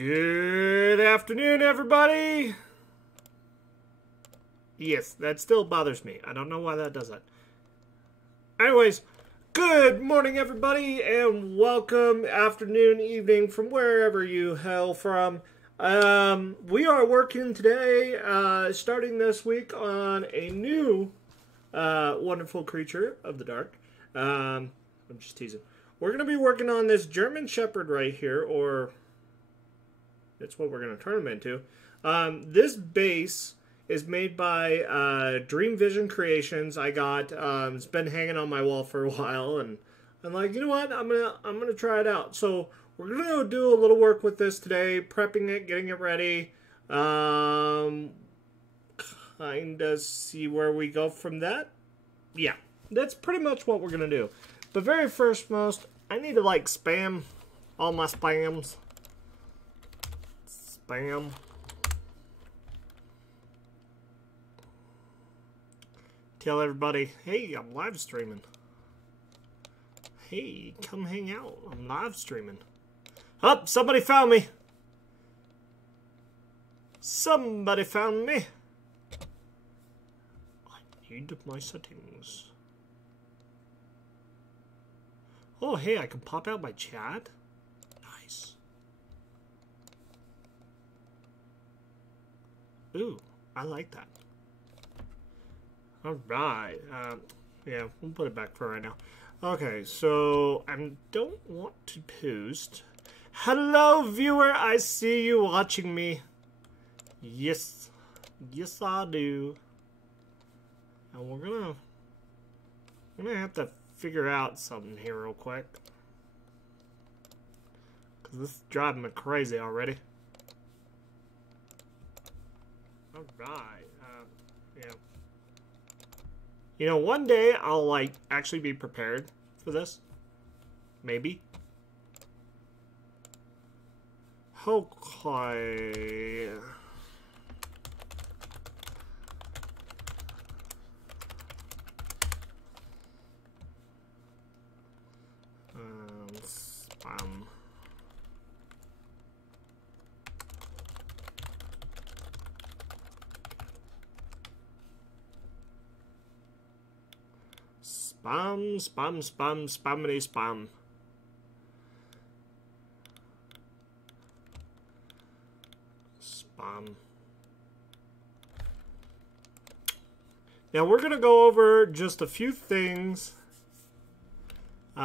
Good afternoon, everybody. Yes, that still bothers me. I don't know why that does that. Anyways, good morning, everybody, and welcome, afternoon, evening, from wherever you hail from. We are working today, starting this week, on a new wonderful creature of the dark. I'm just teasing. We're going to be working on this German Shepherd right here, or that's what we're going to turn him into. This base is made by Dream Vision Creations. I got it's been hanging on my wall for a while, and I'm like, you know what? I'm gonna try it out. So we're gonna do a little work with this today, prepping it, getting it ready. Kinda see where we go from that. Yeah, that's pretty much what we're gonna do. But very first, I need to like spam all my spams. Spam. Tell everybody, hey, I'm live streaming. Hey, come hang out. I'm live streaming. Oh, somebody found me. Somebody found me. I need my settings. Oh, hey, I can pop out my chat. Nice. Ooh, I like that. Alright, yeah, we'll put it back for right now. Okay, so I don't want to post. Hello, viewer, I see you watching me. Yes, yes I do. And we're gonna have to figure out something here real quick. Because this is driving me crazy already. Alright, yeah. You know, one day I'll, like, actually be prepared for this. Maybe. Okay. Spam. Spam, spam, spam, spammity spam. Spam. Now we're going to go over just a few things. We're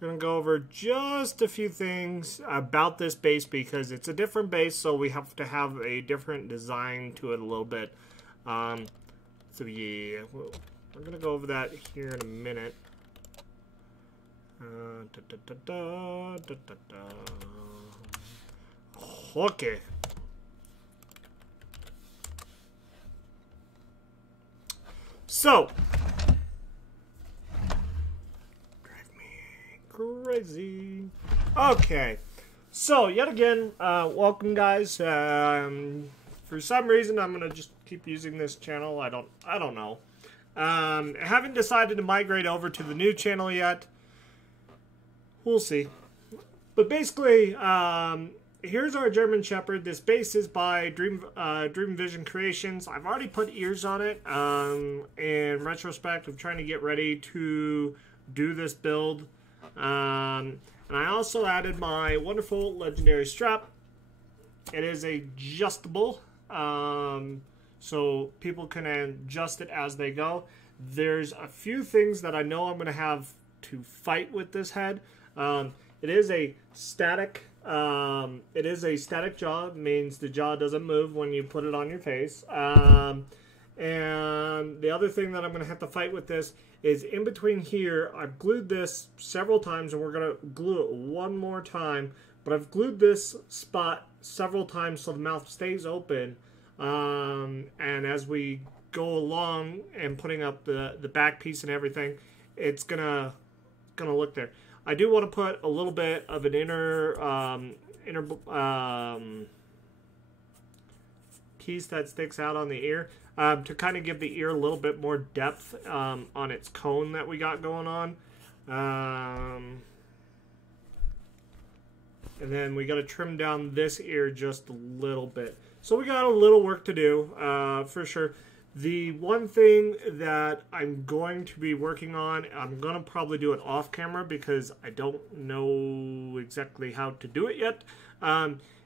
going to go over just a few things about this base because it's a different base, so we have to have a different design to it a little bit. So yeah, we're going to go over that here in a minute. Okay. So, crazy. Okay, so yet again, welcome guys. For some reason, I'm gonna just keep using this channel. I don't know. I haven't decided to migrate over to the new channel yet. We'll see. But basically, here's our German Shepherd. This base is by Dream Vision Creations. I've already put ears on it. In retrospect, I'm trying to get ready to do this build. And I also added my wonderful legendary strap. It is adjustable, so people can adjust it as they go. There's a few things that I know I'm going to have to fight with this head. It is a static. It is a static jaw. It means the jaw doesn't move when you put it on your face. And the other thing that I'm going to have to fight with this is in between here. I've glued this several times, and we're going to glue it one more time. But I've glued this spot several times so the mouth stays open. And as we go along and putting up the back piece and everything, it's gonna look there. I do want to put a little bit of an inner piece that sticks out on the ear to kind of give the ear a little bit more depth on its cone that we got going on. And then we got to trim down this ear just a little bit. So we got a little work to do, for sure. The one thing that I'm going to be working on, I'm going to probably do it off camera because I don't know exactly how to do it yet,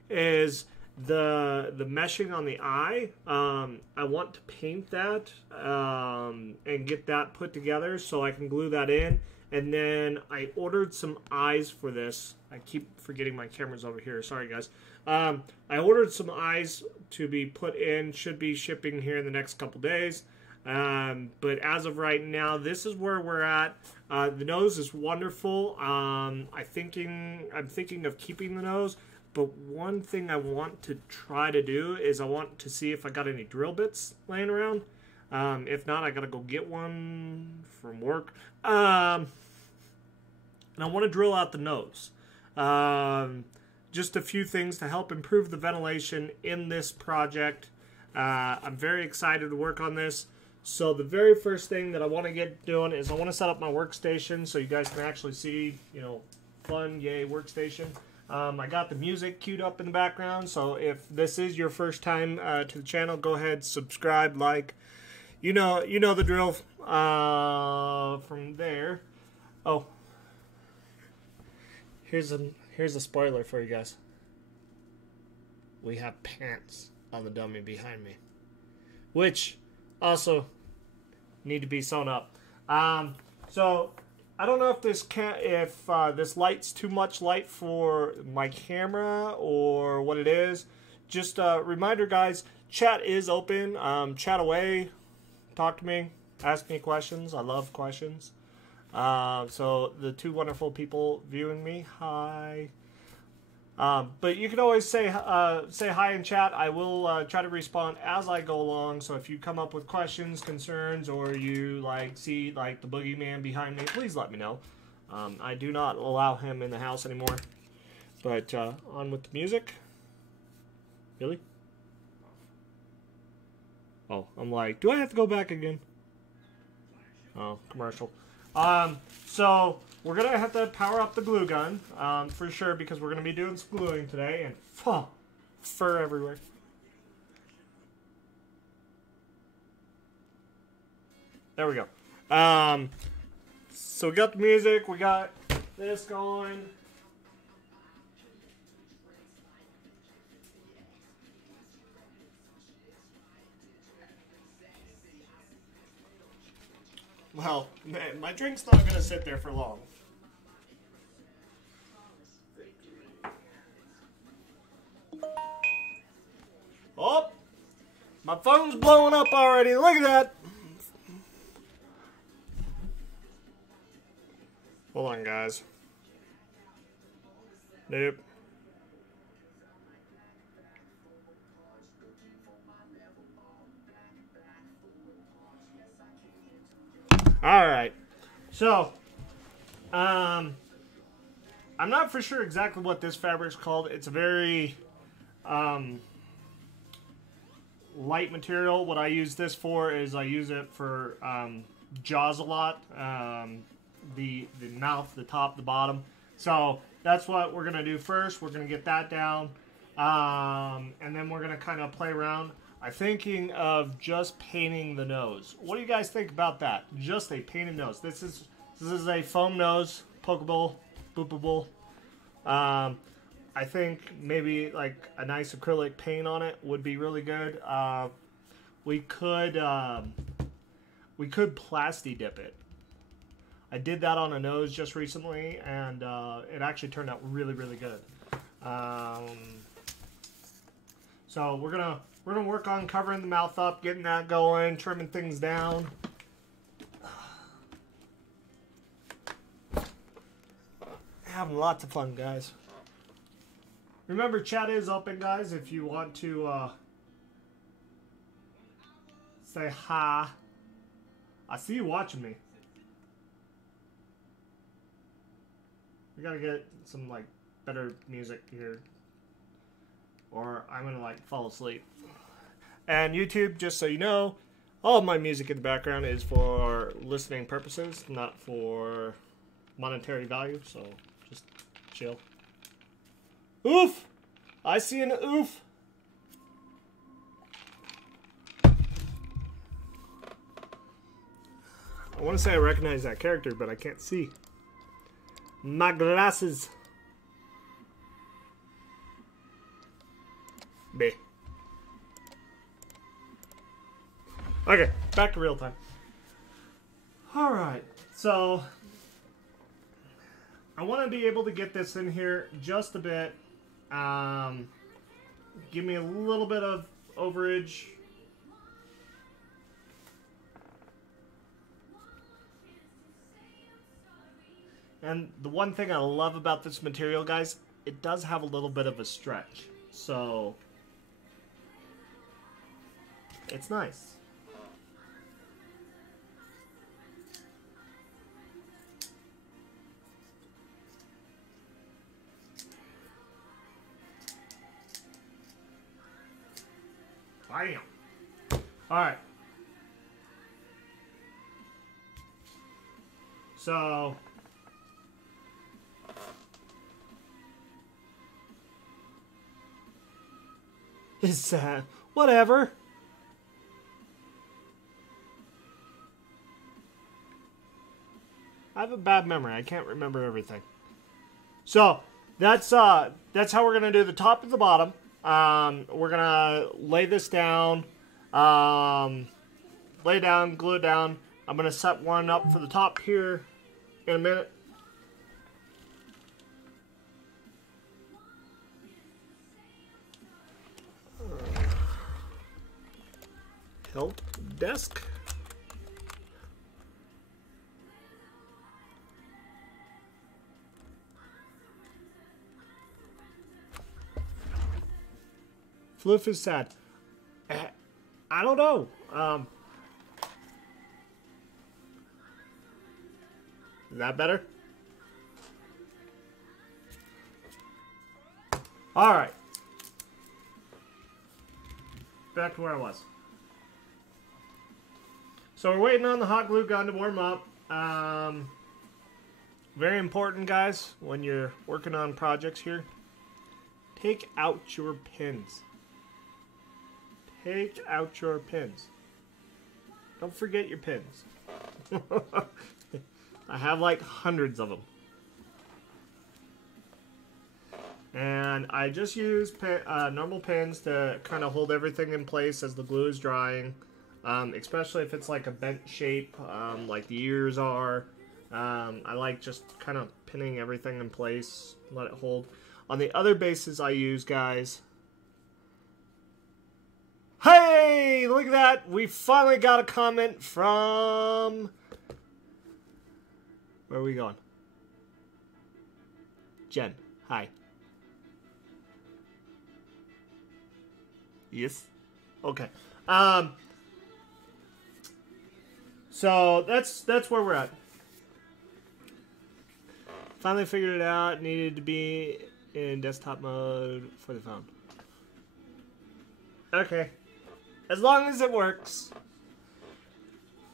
is the meshing on the eye. I want to paint that and get that put together so I can glue that in. And then I ordered some eyes for this. I keep forgetting my camera's over here. Sorry, guys. I ordered some eyes to be put in. Should be shipping here in the next couple days. But as of right now, this is where we're at. The nose is wonderful. I'm thinking of keeping the nose. But one thing I want to try to do is I want to see if I got any drill bits laying around. If not, I gotta go get one from work. And I want to drill out the nose. Just a few things to help improve the ventilation in this project. I'm very excited to work on this. So the very first thing that I want to get doing is I want to set up my workstation so you guys can actually see, you know, fun, yay, workstation. I got the music queued up in the background, so if this is your first time to the channel, go ahead, subscribe, like. You know the drill from there. Oh, here's a spoiler for you guys. We have pants on the dummy behind me, which also need to be sewn up. So I don't know if this light's too much light for my camera or what it is. Just a reminder, guys. Chat is open. Chat away. Talk to me. Ask me questions. I love questions. So the two wonderful people viewing me, hi. But you can always say hi in chat. I will try to respond as I go along. So if you come up with questions, concerns, or you see the boogeyman behind me, please let me know. I do not allow him in the house anymore. But on with the music. Really? Oh, I'm like, do I have to go back again? Oh, commercial. So we're gonna have to power up the glue gun for sure because we're gonna be doing some gluing today, and fur everywhere. There we go. So we got the music, we got this going. Well, man, my drink's not gonna sit there for long. Oh, my phone's blowing up already. Look at that. Hold on, guys. Nope. Alright, so, I'm not for sure exactly what this fabric's called. It's a very, light material. What I use this for is I use it for, jaws a lot. The mouth, the top, the bottom. So, that's what we're going to do first. We're going to get that down, and then we're going to kind of play around. I'm thinking of just painting the nose. What do you guys think about that? Just a painted nose. This is a foam nose, pokeable, boopable. I think maybe like a nice acrylic paint on it would be really good. We could plasti dip it. I did that on a nose just recently, and it actually turned out really, really good. So we're gonna work on covering the mouth up, getting that going, trimming things down. Having lots of fun, guys. Remember, chat is open, guys, if you want to say hi. I see you watching me. We gotta get some better music here, or I'm gonna fall asleep. And YouTube, just so you know, all of my music in the background is for listening purposes, not for monetary value, so just chill. Oof! I see an oof! I want to say I recognize that character, but I can't see. My glasses. B. Okay, back to real time. Alright, so I want to be able to get this in here just a bit. Give me a little bit of overage. And the one thing I love about this material, guys, it does have a little bit of a stretch. So it's nice. Bam. Alright. So it's whatever. I have a bad memory. I can't remember everything. So that's how we're gonna do the top and the bottom. We're gonna lay this down, lay down, glue it down. I'm gonna set one up for the top here in a minute. Help desk. Floof is sad. I don't know. Is that better? All right. Back to where I was. So we're waiting on the hot glue gun to warm up. Very important, guys, when you're working on projects here. Take out your pins. Take out your pins. Don't forget your pins. I have like hundreds of them. And I just use normal pins to kind of hold everything in place as the glue is drying. Especially if it's like a bent shape, like the ears are. I like just kind of pinning everything in place, let it hold. On the other bases I use, guys. Hey, look at that. We finally got a comment from... Where are we going? Jen, hi. Yes? Okay. So that's where we're at. Finally figured it out. Needed to be in desktop mode for the phone. Okay. As long as it works.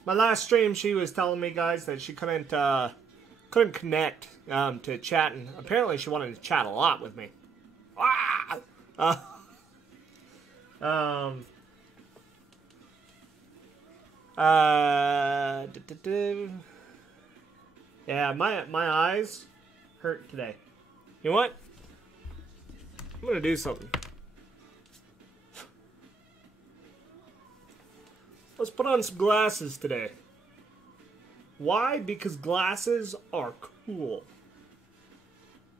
My last stream, she was telling me, guys, that she couldn't connect to chat, and apparently she wanted to chat a lot with me. Yeah, my eyes hurt today. You know what? I'm gonna do something. Let's put on some glasses today. Why? Because glasses are cool.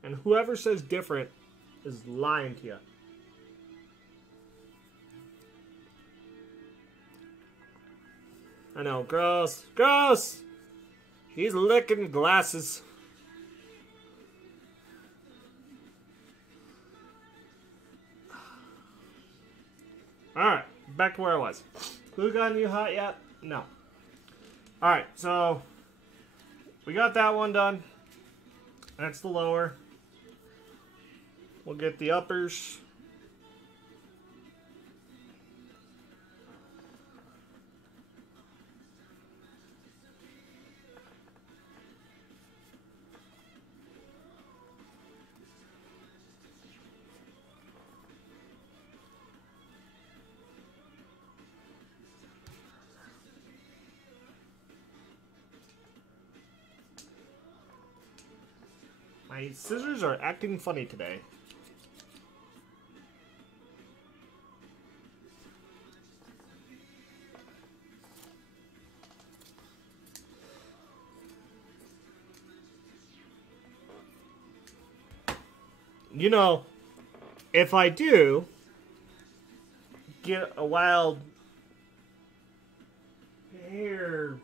And whoever says different is lying to you. I know, gross. Gross! He's licking glasses. Alright, back to where I was. Glue gun, you hot yet? No. Alright, so we got that one done. That's the lower. We'll get the uppers. My scissors are acting funny today. You know, if I do get a wild hair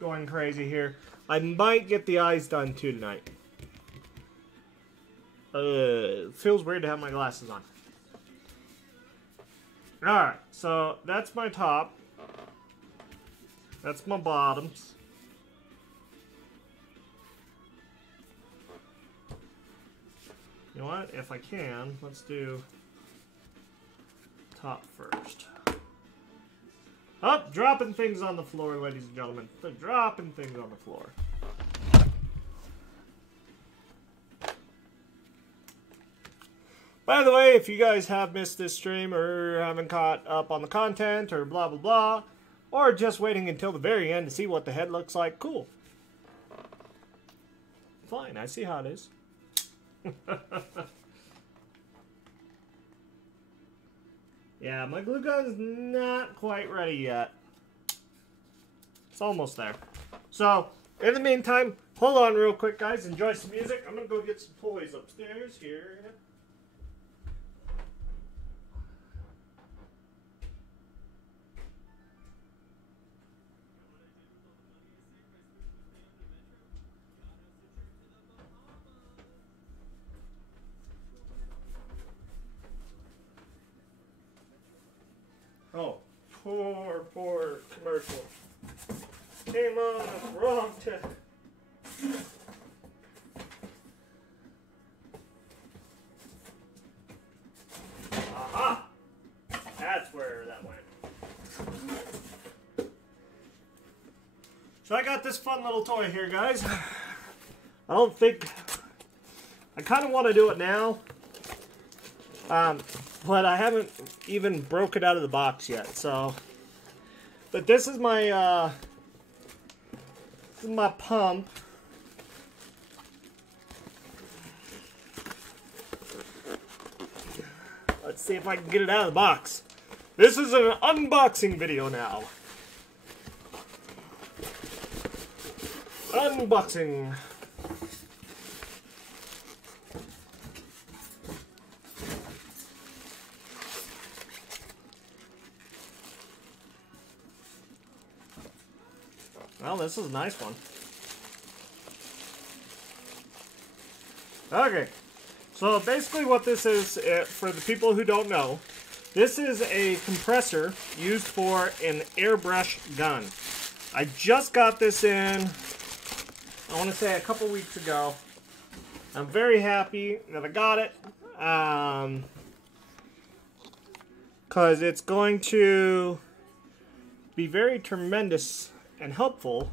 going crazy here, I might get the eyes done too tonight. It feels weird to have my glasses on. Alright, so that's my top. That's my bottoms. You know what? If I can, let's do top first. Up, dropping things on the floor, ladies and gentlemen. They're dropping things on the floor. By the way, if you guys have missed this stream or haven't caught up on the content or blah blah blah, or just waiting until the very end to see what the head looks like, cool. Fine, I see how it is. Yeah, my glue gun's not quite ready yet. It's almost there. So, in the meantime, hold on real quick, guys. Enjoy some music. I'm gonna go get some toys upstairs here. Oh, poor commercial. Came on at the wrong time. Aha! That's where that went. So I got this fun little toy here, guys. I don't think... I kind of want to do it now. But I haven't even broke it out of the box yet, so. But this is my pump. Let's see if I can get it out of the box. This is an unboxing video now. Unboxing. Well, this is a nice one. Okay, so basically what this is, for the people who don't know, this is a compressor used for an airbrush gun. I just got this in, I want to say a couple weeks ago. I'm very happy that I got it, because it's going to be very tremendous and helpful.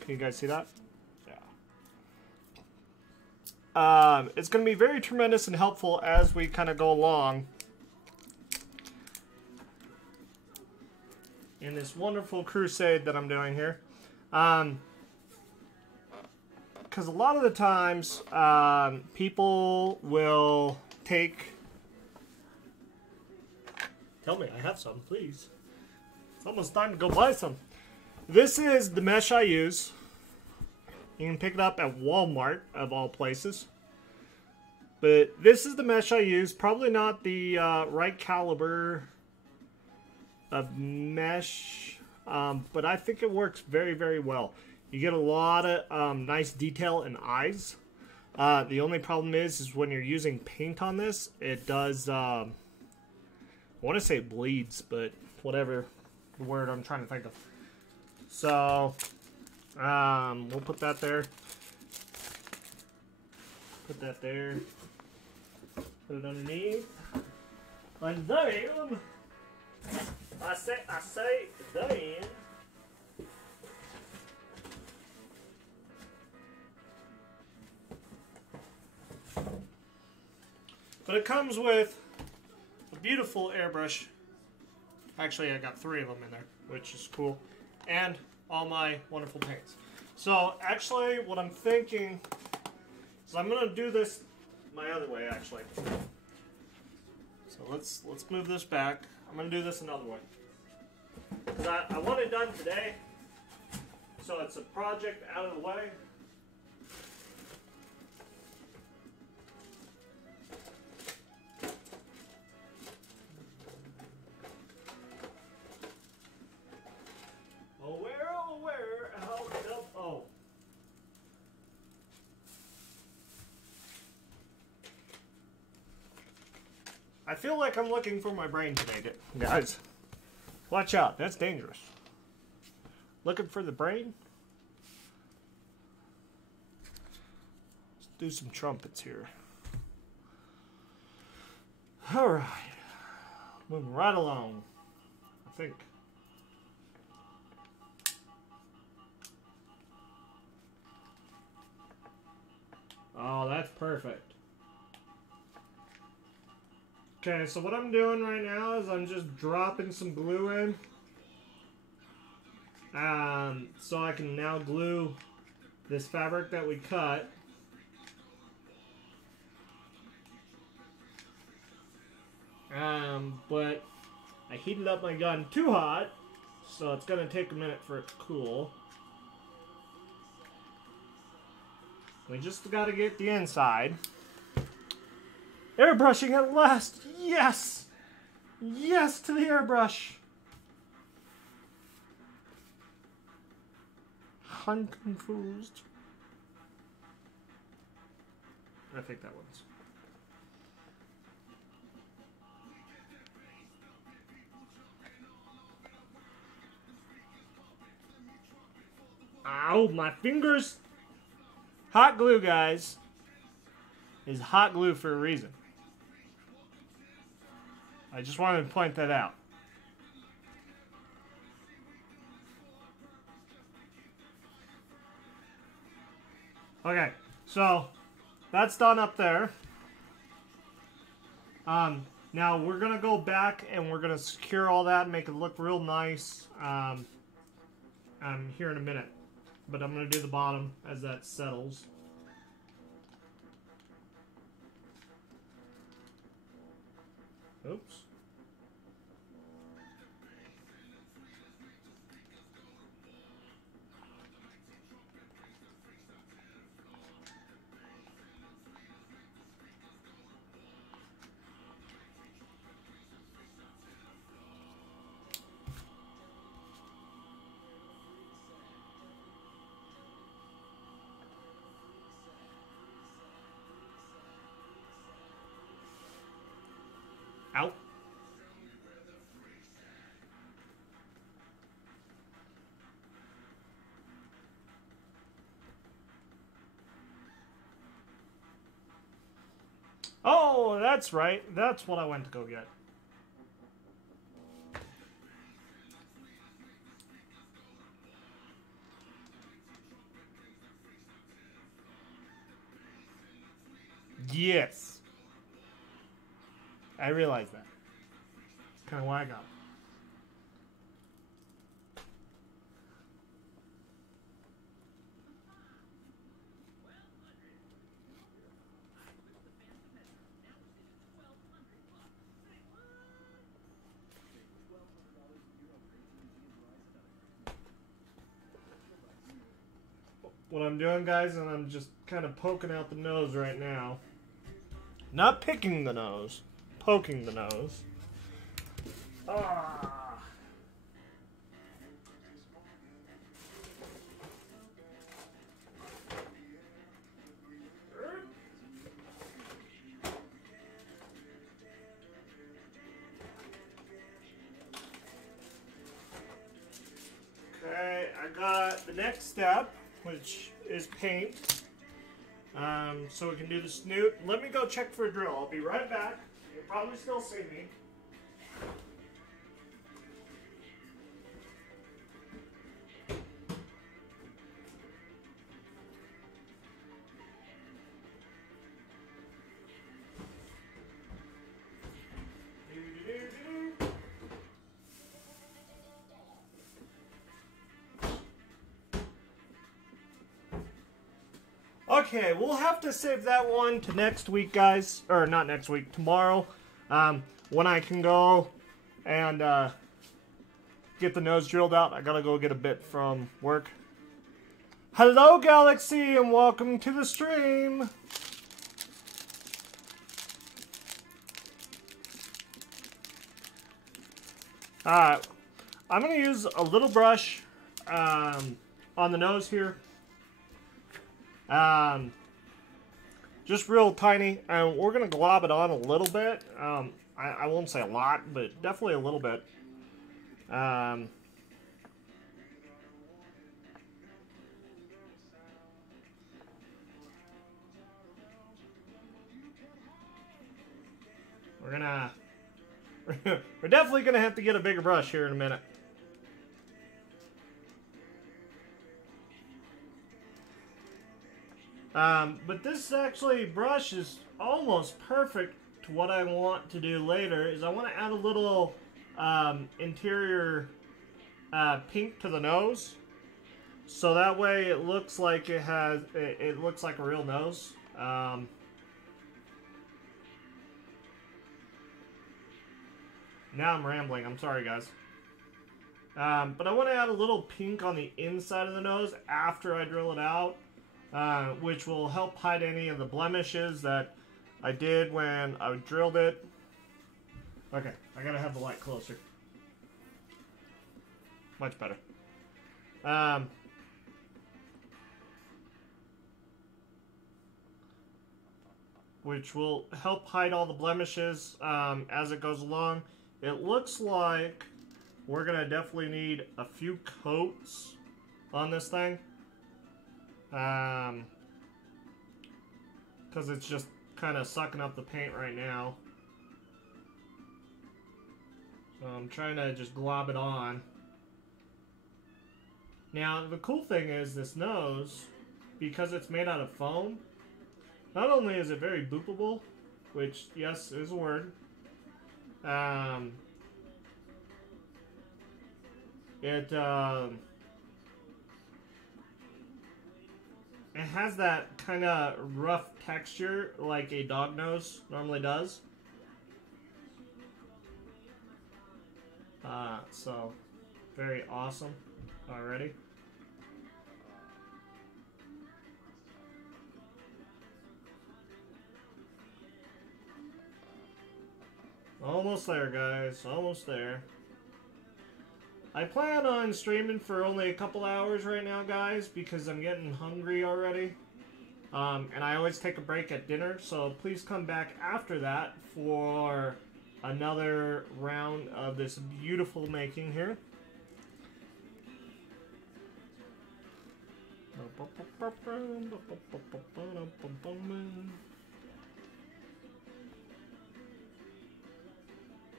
Can you guys see that? Yeah. It's going to be very tremendous and helpful as we kind of go along in this wonderful crusade that I'm doing here. Because a lot of the times, people will take... Tell me, I have some, please. It's almost time to go buy some. This is the mesh I use. You can pick it up at Walmart, of all places. But this is the mesh I use. Probably not the right caliber of mesh. But I think it works very, very well. You get a lot of nice detail in eyes. The only problem is when you're using paint on this, it does... I want to say bleeds, but whatever the word I'm trying to think of. So, we'll put that there. Put that there. Put it underneath. And then, I say then. But it comes with a beautiful airbrush. Actually, I got 3 of them in there, which is cool. And all my wonderful paints. So, actually, what I'm thinking So I'm gonna do this my other way, actually. So let's move this back. I'm gonna do this another way. Because I want it done today, so it's a project out of the way. Oh where, help, oh. I feel like I'm looking for my brain today, guys. Watch out, that's dangerous. Looking for the brain? Let's do some trumpets here. Alright. Moving right along, I think. Oh, that's perfect. Okay, so what I'm doing right now is I'm just dropping some glue in. So I can now glue this fabric that we cut. But I heated up my gun too hot, so it's gonna take a minute for it to cool. We just gotta get the inside. Airbrushing at last! Yes! Yes to the airbrush! I'm confused. I think that one's. Ow, my fingers! Hot glue, guys, is hot glue for a reason. I just wanted to point that out. Okay, so that's done up there. Now we're gonna go back and we're gonna secure all that and make it look real nice. Here in a minute, but I'm gonna do the bottom as that settles. Oops. Out. Oh, that's right. That's what I went to go get. Yes. I realize that. That's kind of why I got it. What I'm doing, guys, and I'm just kind of poking out the nose right now. Not picking the nose, poking the nose. Ah. Okay, I got the next step, which is paint. So we can do the snoot. Let me go check for a drill. I'll be right back. You'll probably still see me. Okay, we'll have to save that one to next week, guys. Or not next week, tomorrow. When I can go and get the nose drilled out. I gotta go get a bit from work. Hello, Galaxy, and welcome to the stream. I'm gonna use a little brush on the nose here. Just real tiny, and we're gonna glob it on a little bit. I won't say a lot, but definitely a little bit. We're definitely gonna have to get a bigger brush here in a minute. But this actually brush is almost perfect to what I want to do later. Is I want to add a little interior pink to the nose, so that way it looks like it looks like a real nose. Now I'm rambling. I'm sorry, guys. But I want to add a little pink on the inside of the nose after I drill it out, which will help hide any of the blemishes that I did when I drilled it. Okay, I gotta have the light closer. Much better. Which will help hide all the blemishes as it goes along. It looks like we're gonna definitely need a few coats on this thing. Because it's just kind of sucking up the paint right now. So I'm trying to just glob it on. Now, the cool thing is this nose, because it's made out of foam, not only is it very boopable, which, yes, is a word, it has that kind of rough texture like a dog nose normally does. So, very awesome already. Almost there, guys. Almost there. I plan on streaming for only a couple hours right now, guys, because I'm getting hungry already. And I always take a break at dinner, so please come back after that for another round of this beautiful making here.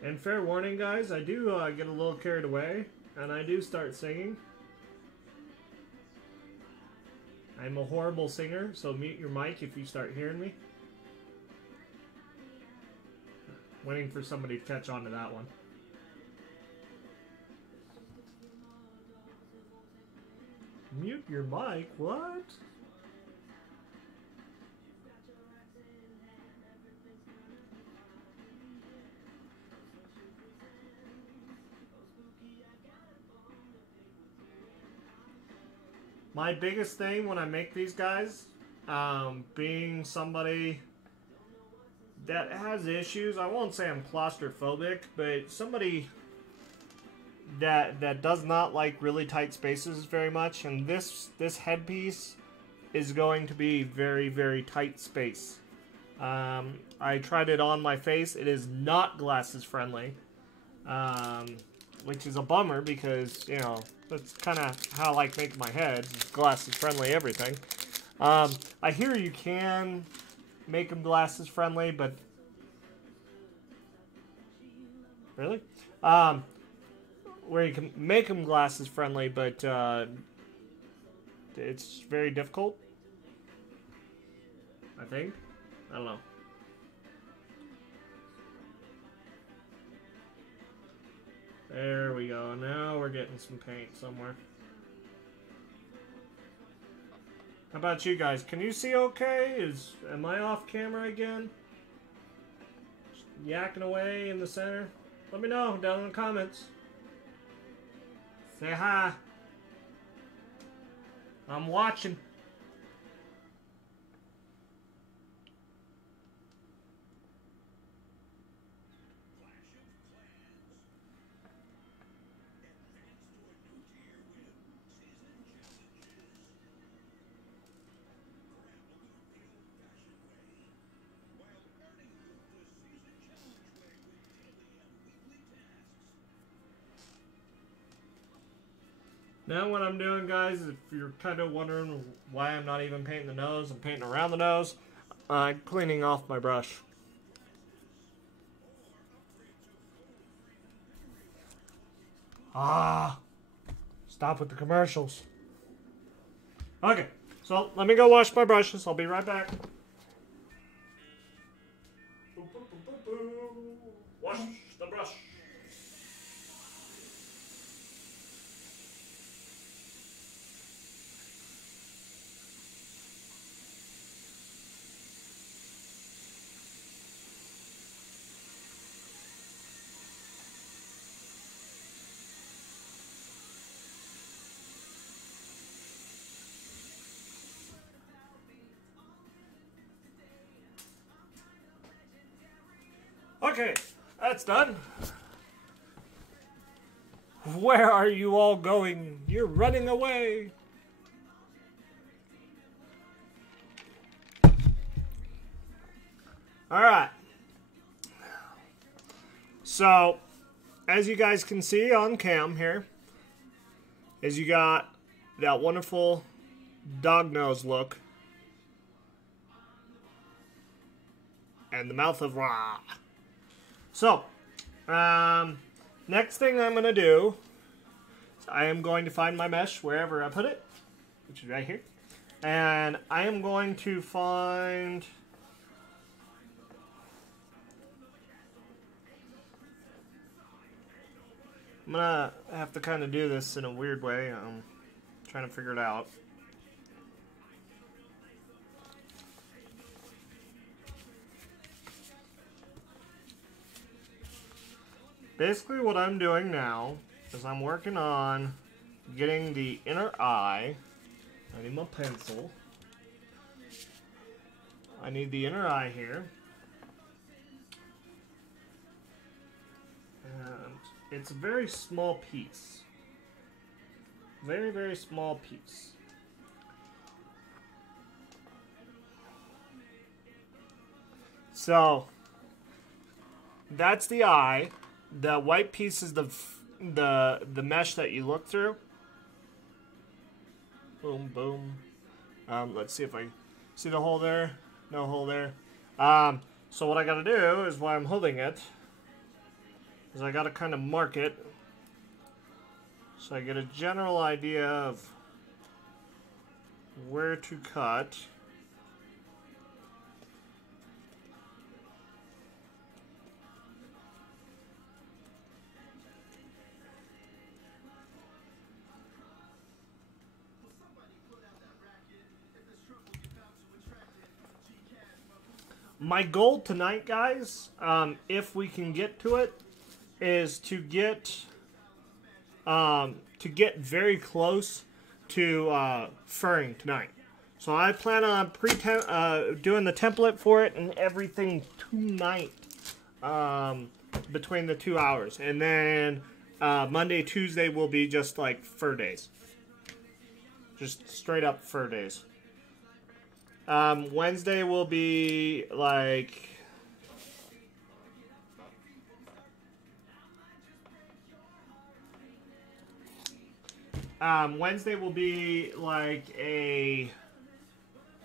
And fair warning, guys, I do get a little carried away, and I do start singing. I'm a horrible singer, so mute your mic if you start hearing me. Waiting for somebody to catch on to that one. Mute your mic? What? My biggest thing when I make these guys, being somebody that has issues, I won't say I'm claustrophobic, but somebody that does not like really tight spaces very much, and this headpiece is going to be very, very tight space. I tried it on my face. It is not glasses friendly, which is a bummer because, you know, that's kind of how I like making my head. Glasses friendly everything. I hear you can make them glasses friendly, but really? Where you can make them glasses friendly, but it's very difficult, I think. I don't know. There we go. Now we're getting some paint somewhere. How about you guys? Can you see okay? Am I off camera again? Just yakking away in the center? Let me know down in the comments. Say hi. I'm watching. Now what I'm doing, guys, if you're kind of wondering why I'm not even painting the nose, I'm painting around the nose. I'm cleaning off my brush. Stop with the commercials. Okay, so let me go wash my brushes. I'll be right back. Wash the brush. Okay, that's done. Where are you all going? You're running away. Alright. So, as you guys can see on cam here, is you got that wonderful dog nose look. And the mouth of Ra. So, next thing I'm going to do is I am going to find my mesh wherever I put it, which is right here. And I am going to find... I'm going to have to kind of do this in a weird way. I'm trying to figure it out. Basically what I'm doing now is I'm working on getting the inner eye. I need my pencil. I need the inner eye here. And it's a very small piece. Very, very small piece. So, that's the eye. The white piece is the mesh that you look through. Boom, boom. Let's see if I see the hole there. No hole there. So what I gotta do is while I'm holding it, is I gotta kind of mark it so I get a general idea of where to cut. My goal tonight, guys, if we can get to it, is to get very close to furring tonight. So I plan on doing the template for it and everything tonight, between the 2 hours, and then Monday, Tuesday will be just like fur days, just straight up fur days. Wednesday will be like a,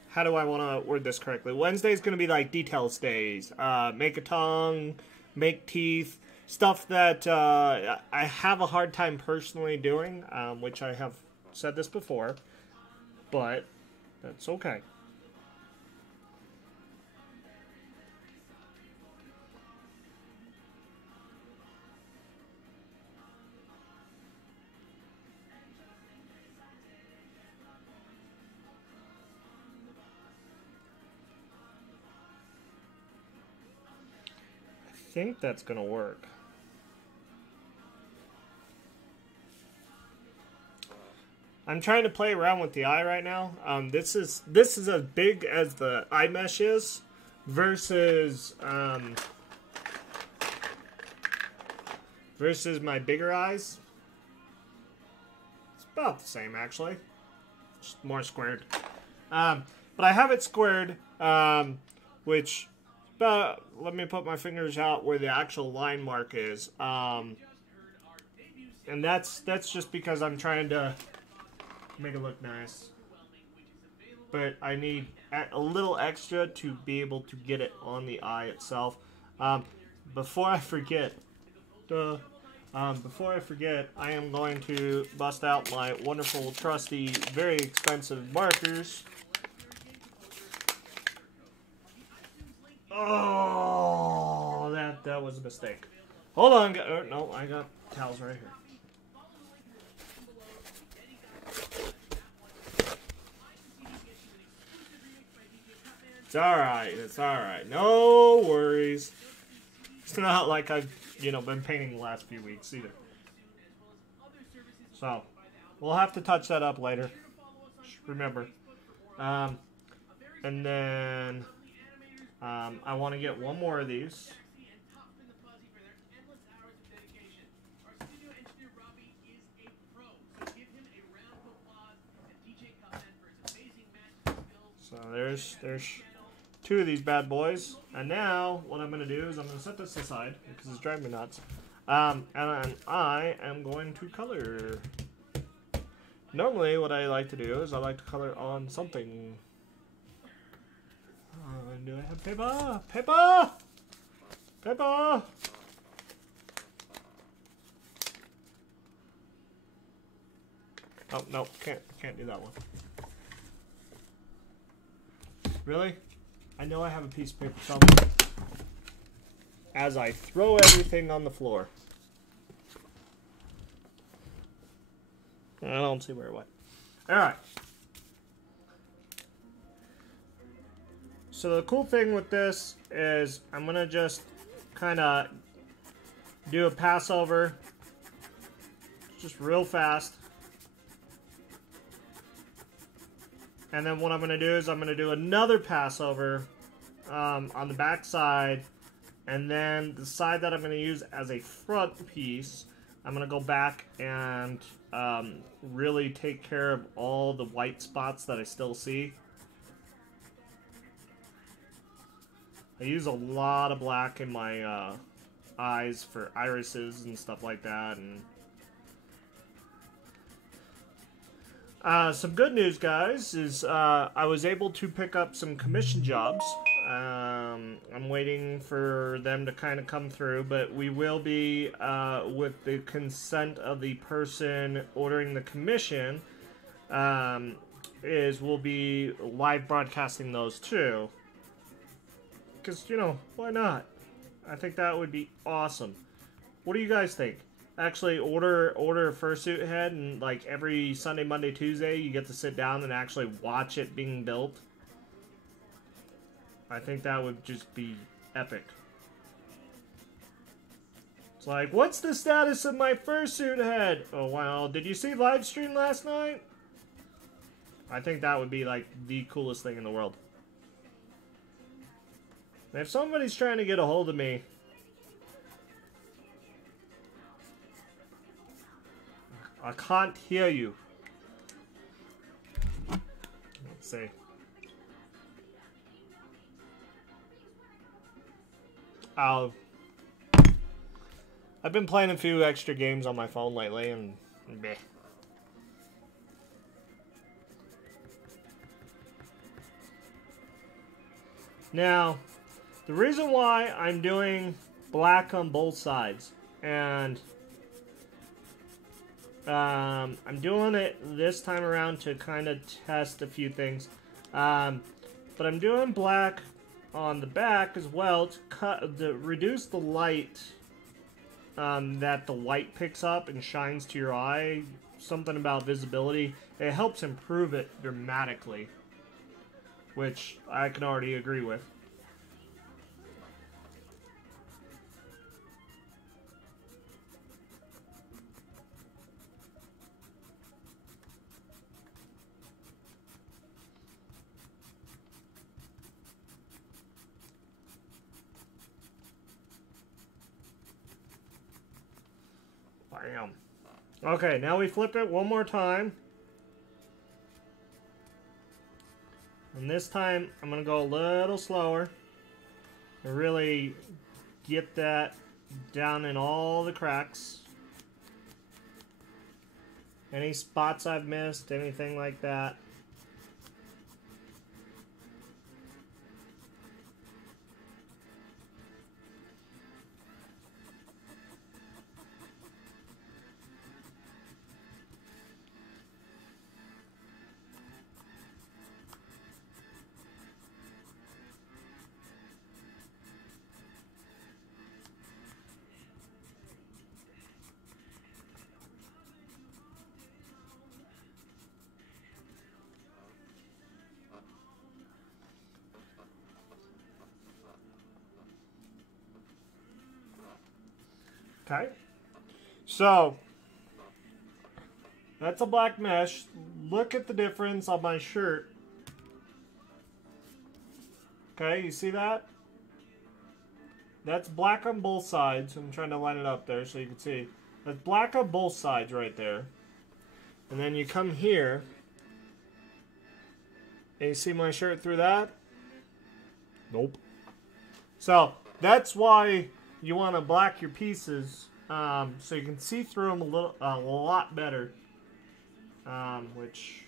how do I want to word this correctly? Wednesday's going to be like details days. Make a tongue, make teeth, stuff that I have a hard time personally doing, which I have said this before, but that's okay. think that's gonna work. I'm trying to play around with the eye right now. This is as big as the eye mesh is versus versus my bigger eyes. It's about the same actually, just more squared. But I have it squared, which about, let me put my fingers out where the actual line mark is, and that's just because I'm trying to make it look nice, but I need a little extra to be able to get it on the eye itself. Before I forget, I am going to bust out my wonderful, trusty, very expensive markers. Oh, that was a mistake. Hold on, no, I got towels right here. It's alright, it's alright. No worries. It's not like I've, been painting the last few weeks either. So, we'll have to touch that up later. Just remember. And then, I want to get one more of these. So there's two of these bad boys, and now what I'm going to do is I'm going to set this aside because it's driving me nuts, and I am going to color. Normally what I like to do is I like to color on something. Do I have paper? Paper! Paper! Oh, no, can't do that one. Really? I know I have a piece of paper somewhere. As I throw everything on the floor. I don't see where it went. Alright. So the cool thing with this is I'm going to just kind of do a pass over. Just real fast. And then what I'm going to do is I'm going to do another pass over on the back side. And then the side that I'm going to use as a front piece, I'm going to go back and really take care of all the white spots that I still see. I use a lot of black in my eyes for irises and stuff like that. And some good news, guys, is I was able to pick up some commission jobs. I'm waiting for them to kind of come through, but we will be, with the consent of the person ordering the commission, we'll be live broadcasting those too. Because, why not? I think that would be awesome. What do you guys think? Actually, order a fursuit head, and like every Sunday, Monday, Tuesday, you get to sit down and actually watch it being built. I think that would just be epic. It's like, what's the status of my fursuit head? Oh, well, did you see live stream last night? I think that would be like the coolest thing in the world. And if somebody's trying to get a hold of me, I can't hear you. Let's see. I've been playing a few extra games on my phone lately, and meh. Now, the reason why I'm doing black on both sides, and I'm doing it this time around to kind of test a few things, but I'm doing black on the back as well to reduce the light that the white picks up and shines to your eye. Something about visibility. It helps improve it dramatically, which I can already agree with. Bam. Okay, now we flip it one more time. And this time, I'm going to go a little slower. And really get that down in all the cracks. Any spots I've missed, anything like that. Okay, so that's a black mesh. Look at the difference on my shirt. Okay, you see that? That's black on both sides. I'm trying to line it up there so you can see. That's black on both sides right there. And then you come here, and you see my shirt through that? Nope. So that's why you want to black your pieces, so you can see through them a lot better. Which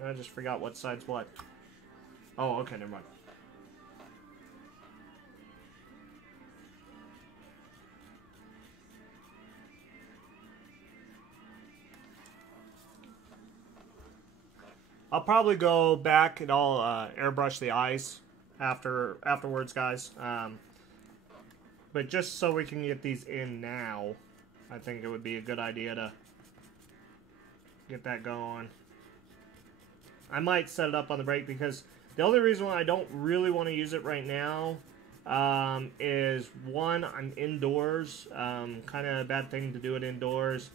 I just forgot what side's what. Oh, okay, never mind. I'll probably go back and I'll airbrush the eyes afterwards, guys. But just so we can get these in now, I think it would be a good idea to get that going. I might set it up on the break because the only reason why I don't really want to use it right now is, one, I'm indoors. Kind of a bad thing to do it indoors.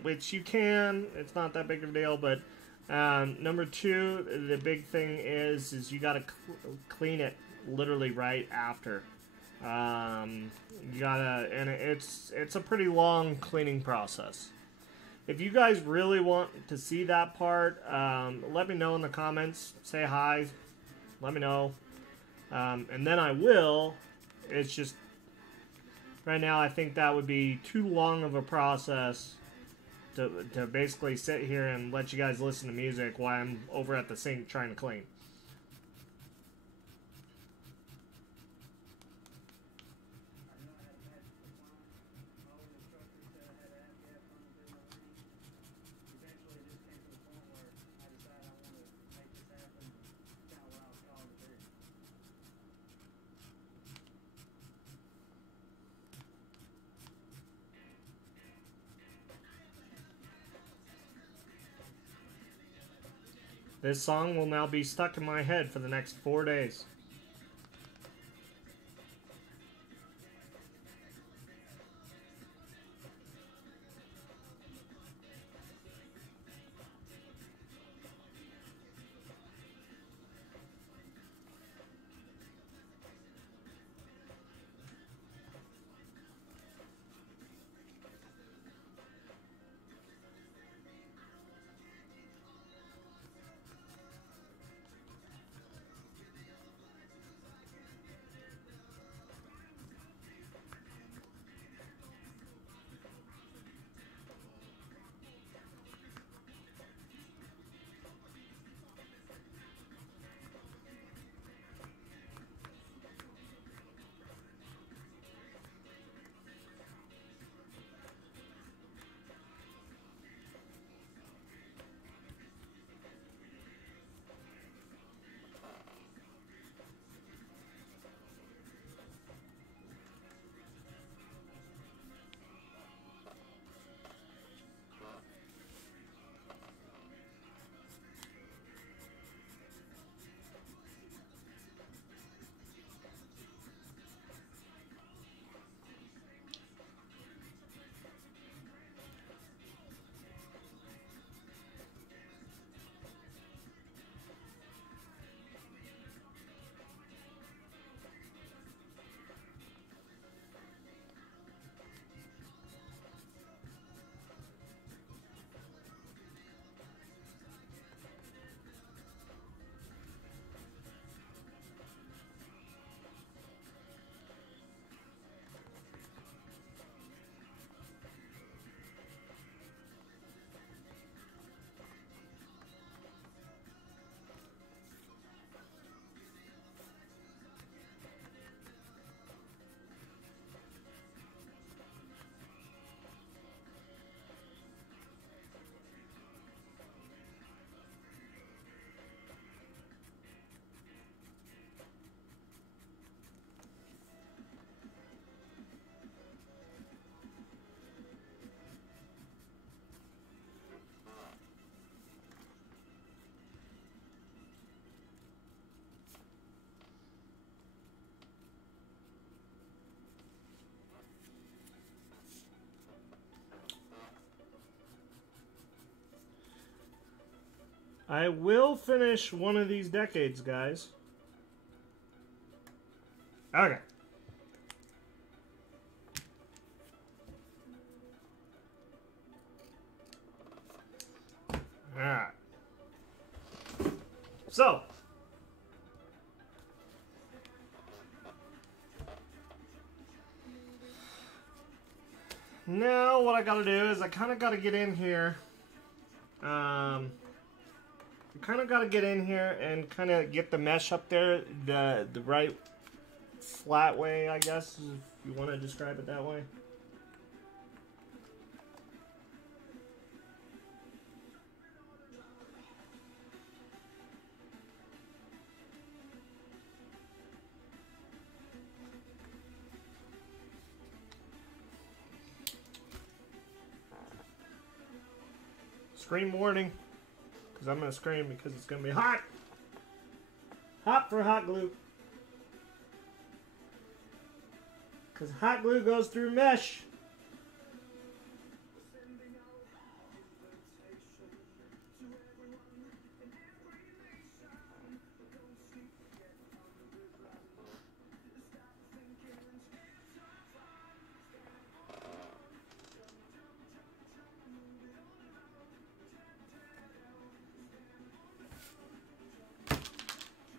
Which you can. It's not that big of a deal, but number two, the big thing is you got to clean it literally right after. You gotta, and it's a pretty long cleaning process. If you guys really want to see that part, let me know in the comments. Say hi. Let me know. And then I will. It's just, right now I think that would be too long of a process to basically sit here and let you guys listen to music while I'm over at the sink trying to clean. This song will now be stuck in my head for the next 4 days. I will finish one of these decades, guys. Okay. Alright. So. Now what I gotta do is I kind of gotta get in here. Kind of gotta get in here and kind of get the mesh up there the right flat way, I guess, if you want to describe it that way. Scream warning, because I'm going to scream because it's going to be hot. Hot for hot glue. Because hot glue goes through mesh.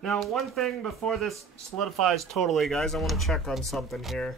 Now, one thing before this solidifies totally, guys, I want to check on something here.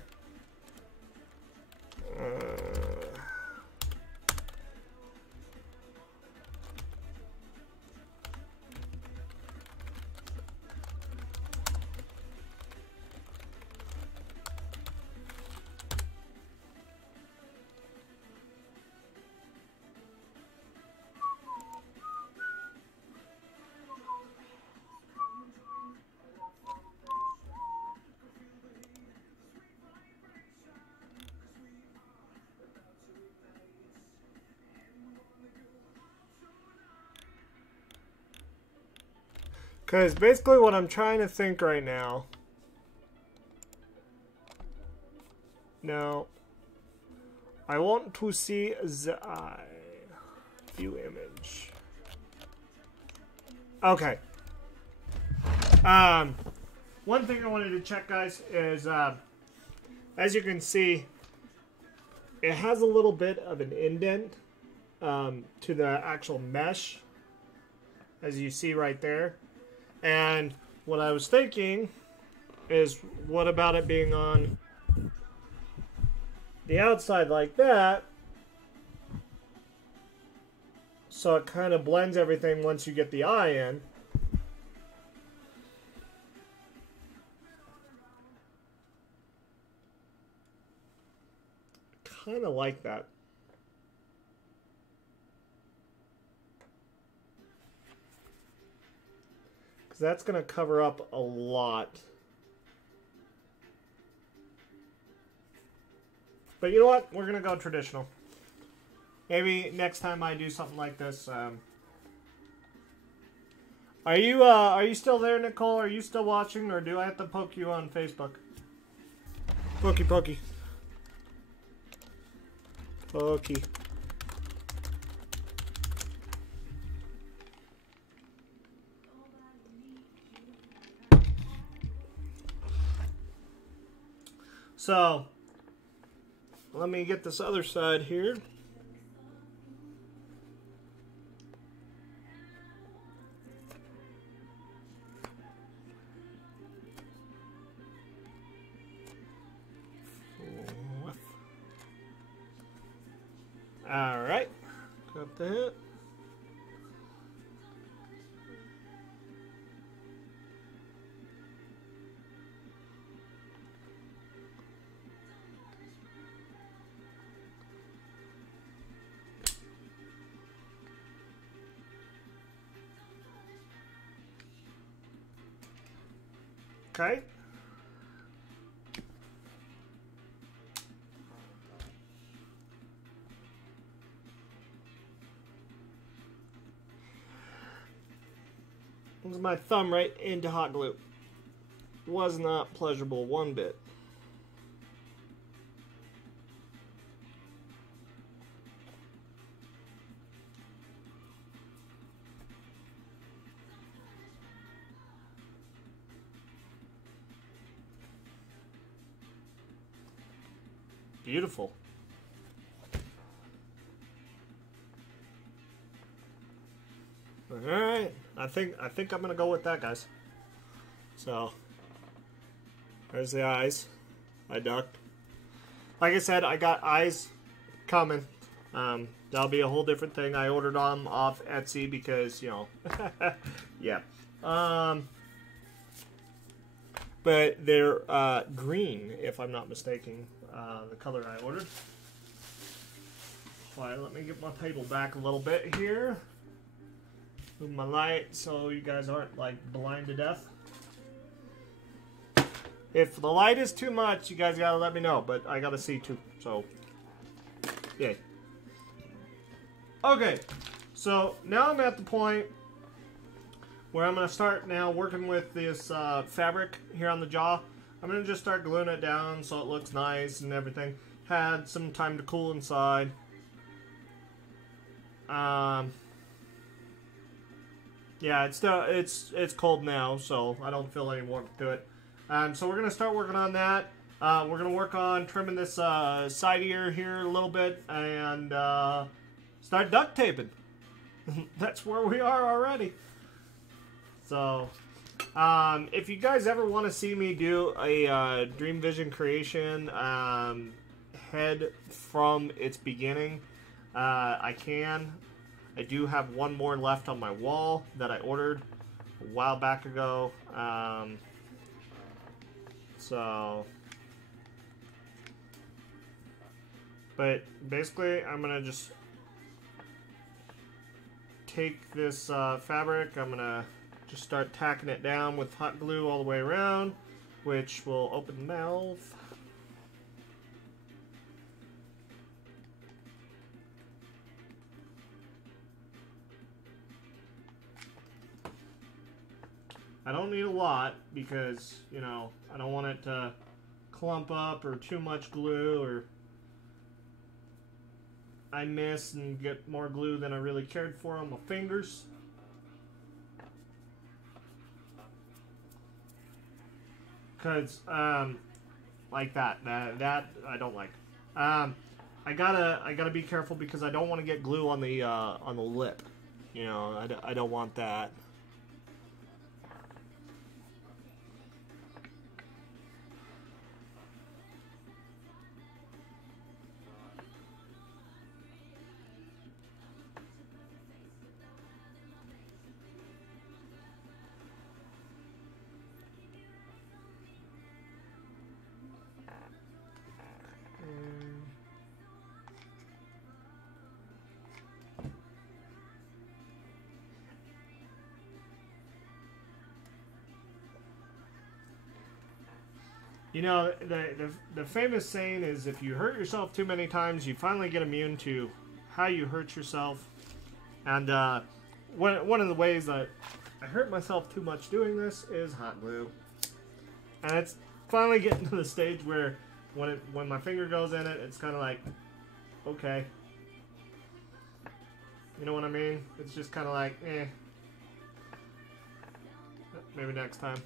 Because basically what I'm trying to think right now. Now, I want to see the eye. View image. Okay. One thing I wanted to check, guys, is as you can see, it has a little bit of an indent to the actual mesh, as you see right there. And what I was thinking is, what about it being on the outside like that, so it kind of blends everything once you get the eye in. Kind of like that. Because that's going to cover up a lot. But you know what? We're going to go traditional. Maybe next time I do something like this. Are you still there, Nicole? Are you still watching, or do I have to poke you on Facebook? Pokey, pokey. Pokey. So, let me get this other side here. All right, got that. Okay. This is my thumb right into hot glue. Was not pleasurable one bit. Beautiful. All right, I think I'm gonna go with that, guys. So there's the eyes. I ducked. Like I said, I got eyes coming. That'll be a whole different thing. I ordered them off Etsy because, you know, yeah. But they're green, if I'm not mistaken, the color I ordered. All right, let me get my table back a little bit here. Move my light so you guys aren't, like, blind to death. If the light is too much, you guys gotta let me know, but I gotta see too, so, yay. Okay, so now I'm at the point where I'm gonna start now working with this fabric here on the jaw. I'm gonna just start gluing it down so it looks nice and everything. Had some time to cool inside. Yeah, it's cold now, so I don't feel any warmth to it. So we're gonna start working on that. We're gonna work on trimming this side ear here a little bit and start duct taping. That's where we are already. So, if you guys ever want to see me do a Dream Vision creation head from its beginning, I can. I do have one more left on my wall that I ordered a while back ago. But basically, I'm gonna just take this fabric. I'm gonna just start tacking it down with hot glue all the way around, which will open the mouth. I don't need a lot because, you know, I don't want it to clump up or too much glue or I miss and get more glue than I really cared for on my fingers. Because, like that I don't like. I gotta be careful because I don't want to get glue on the lip. You know, I don't want that. You know, the famous saying is if you hurt yourself too many times, you finally get immune to how you hurt yourself. And one of the ways that I hurt myself too much doing this is hot glue. And it's finally getting to the stage where when my finger goes in it, it's kind of like, okay. You know what I mean? It's just kind of like, eh. Maybe next time.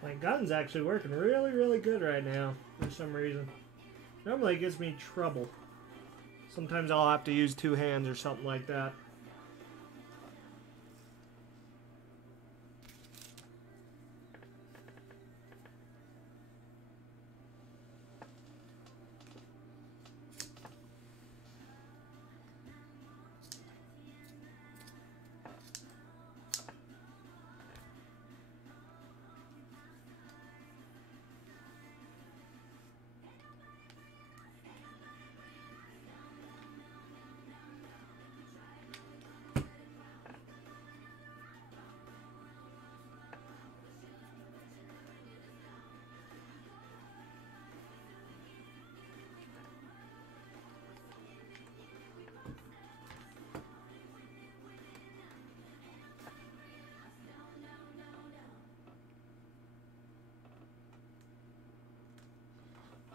My gun's actually working really, really good right now, for some reason. Normally it gives me trouble. Sometimes I'll have to use two hands or something like that.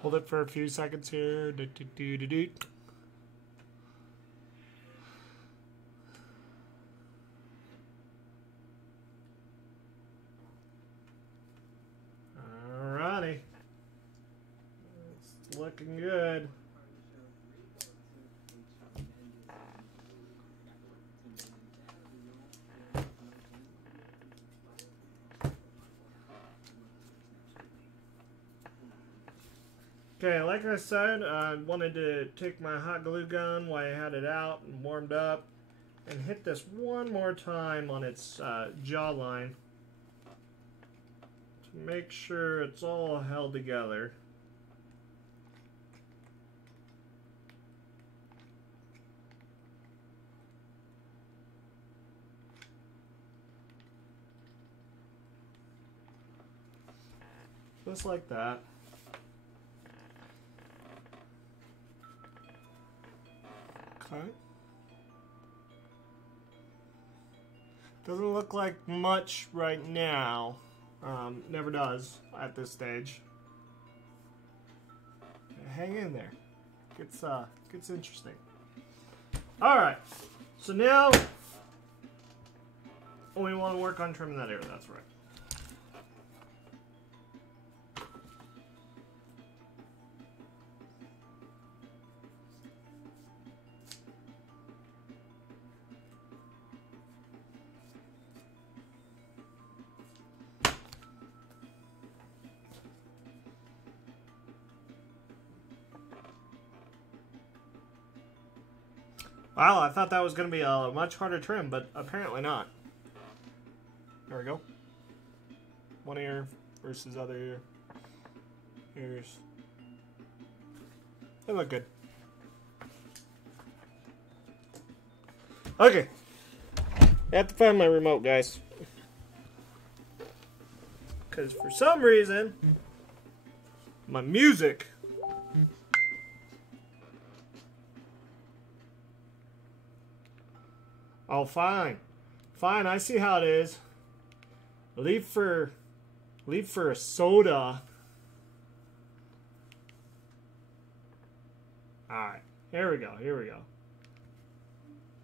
Hold it for a few seconds here. Do, do, do, do, do. Alrighty. It's looking good. Okay, like I said, I wanted to take my hot glue gun while I had it out and warmed up and hit this one more time on its jawline to make sure it's all held together. Just like that. Okay. Doesn't look like much right now. Never does at this stage. Hang in there. Gets interesting. Alright. So now we want to work on trimming that area, that's right. Wow, I thought that was going to be a much harder trim, but apparently not. There we go. One ear versus other ear. Ears. They look good. Okay. I have to find my remote, guys. Because for some reason, my music... Oh, fine. Fine, I see how it is. Leave for a soda. Alright, here we go, here we go.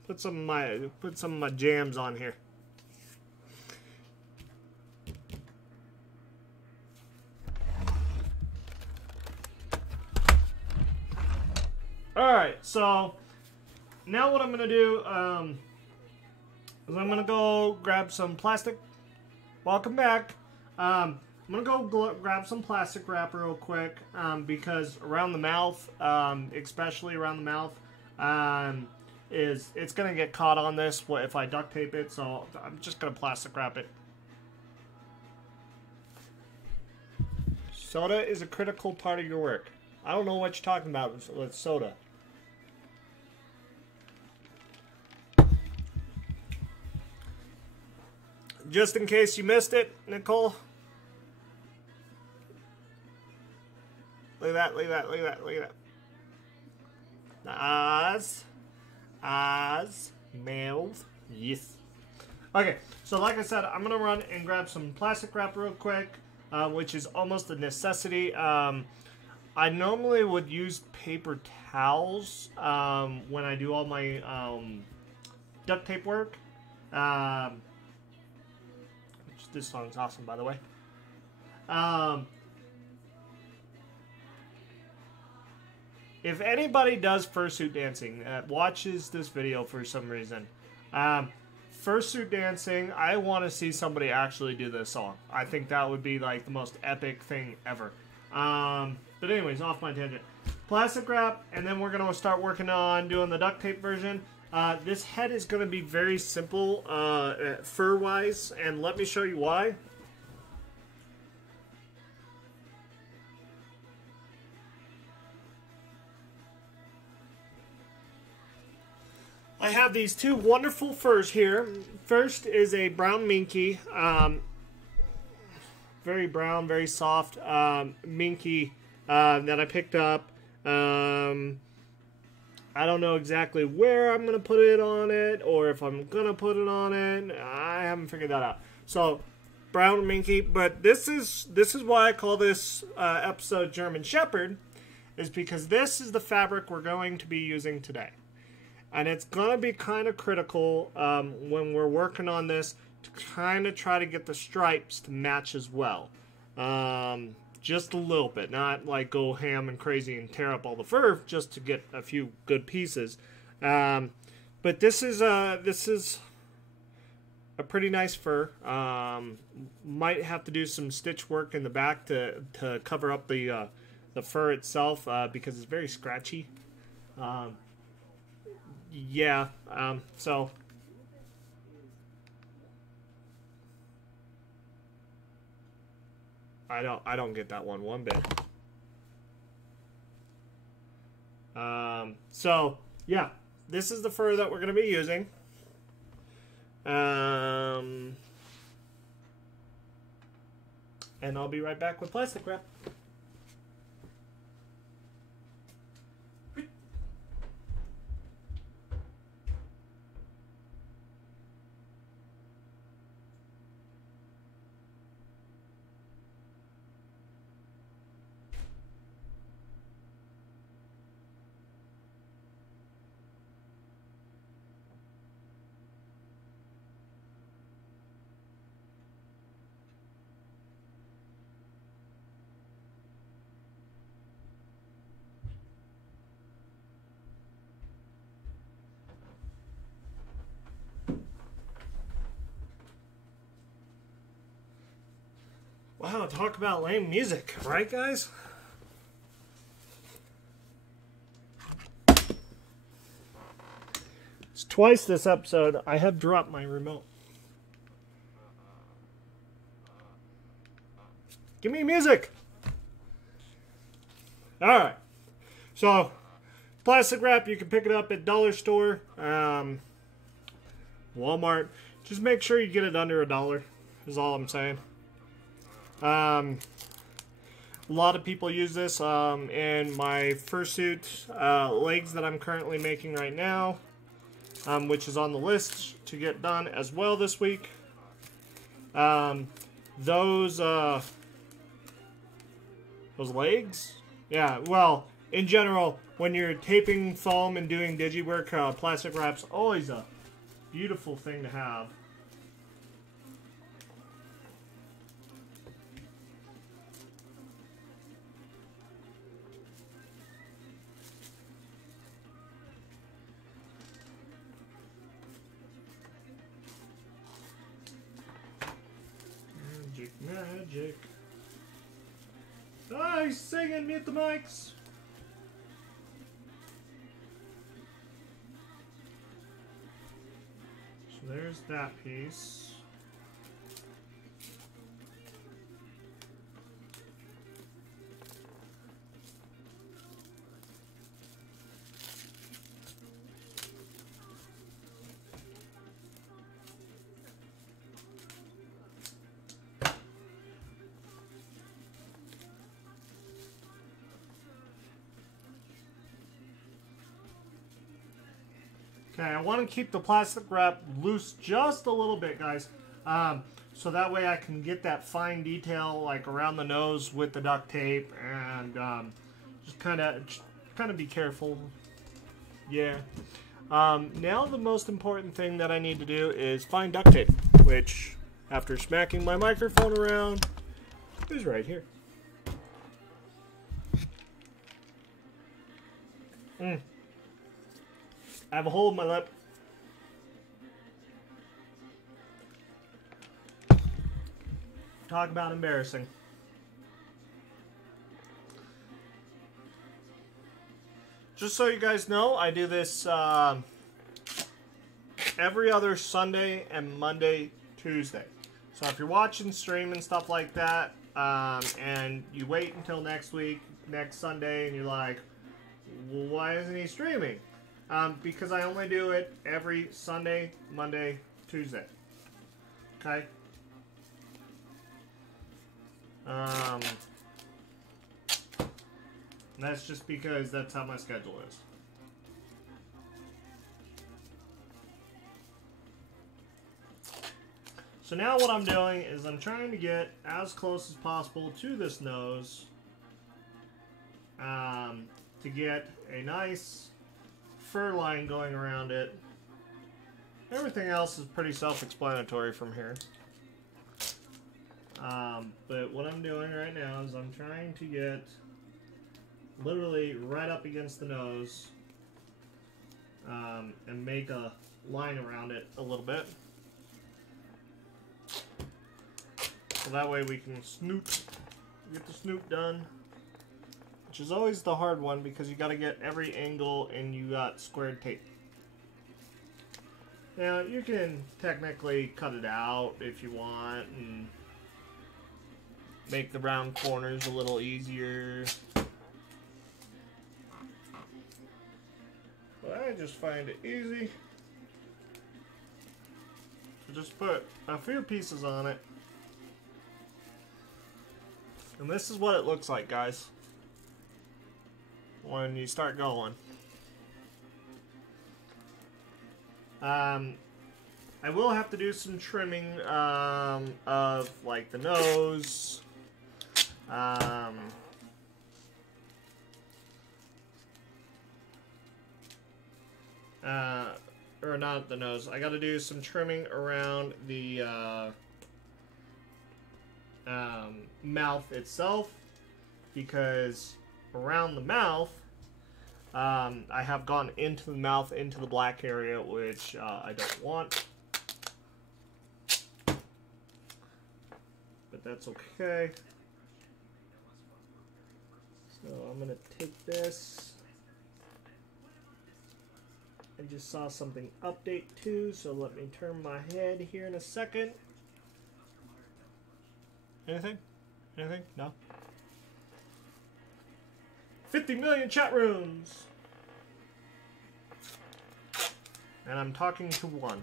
Put some of my jams on here. Alright, so now what I'm gonna do, I'm going to go grab some plastic. Welcome back. I'm going to go grab some plastic wrap real quick because around the mouth, especially around the mouth, it's going to get caught on this if I duct tape it, so I'm just going to plastic wrap it. Soda is a critical part of your work. I don't know what you're talking about with soda. Just in case you missed it, Nicole. Look at that, look at that, look at that, look at that. As, mouth, yes. Okay, so like I said, I'm going to run and grab some plastic wrap real quick, which is almost a necessity. I normally would use paper towels when I do all my duct tape work. This song's awesome, by the way. If anybody does fursuit dancing, watches this video for some reason, fursuit dancing, I want to see somebody actually do this song. I think that would be like the most epic thing ever. But anyways, off my tangent. Plastic wrap, and then we're going to start working on doing the duct tape version. This head is going to be very simple fur-wise, and let me show you why. I have these two wonderful furs here. First is a brown minky, very brown, very soft minky that I picked up. I don't know exactly where I'm going to put it on it, or if I'm going to put it on it. I haven't figured that out. So, brown minky, but this is why I call this episode German Shepherd, is because this is the fabric we're going to be using today. And it's going to be kind of critical when we're working on this to kind of try to get the stripes to match as well. Just a little bit, not like go ham and crazy and tear up all the fur just to get a few good pieces. But this is a pretty nice fur. Might have to do some stitch work in the back to cover up the fur itself because it's very scratchy. So I don't get that one bit. So yeah, this is the fur that we're going to be using. And I'll be right back with plastic wrap. Wow, talk about lame music, right guys? It's twice this episode I have dropped my remote. Give me music! Alright, so plastic wrap, you can pick it up at dollar store, Walmart. Just make sure you get it under $1 is all I'm saying. A lot of people use this in my fursuit legs that I'm currently making right now, which is on the list to get done as well this week. Those legs? Yeah, well, in general, when you're taping foam and doing digiwork, plastic wrap's always a beautiful thing to have. Magic. Oh, he's singing, mute the mics. So there's that piece. Okay, I want to keep the plastic wrap loose just a little bit, guys, so that way I can get that fine detail like around the nose with the duct tape, and just kind of be careful. Yeah. Now the most important thing that I need to do is find duct tape, which, after smacking my microphone around, is right here. I have a hole in my lip. Talk about embarrassing. Just so you guys know, I do this every other Sunday and Monday, Tuesday. So if you're watching stream and stuff like that, and you wait until next week, next Sunday, and you're like, well, why isn't he streaming? Because I only do it every Sunday, Monday, Tuesday. Okay? That's just because that's how my schedule is. So now what I'm doing is I'm trying to get as close as possible to this nose to get a nice fur line going around it. Everything else is pretty self-explanatory from here. But what I'm doing right now is I'm trying to get literally right up against the nose and make a line around it a little bit. So that way we can get the snoot done. Which is always the hard one because you gotta get every angle and you got squared tape. Now you can technically cut it out if you want and make the round corners a little easier. But I just find it easy to just put a few pieces on it. And this is what it looks like, guys, when you start going. I will have to do some trimming of like the nose. Or not the nose. I got to do some trimming around the mouth itself, because around the mouth, I have gone into the mouth, into the black area, which I don't want. But that's okay. So I'm going to take this. I just saw something update too, so let me turn my head here in a second. Anything? Anything? No? 50 million chat rooms! And I'm talking to one.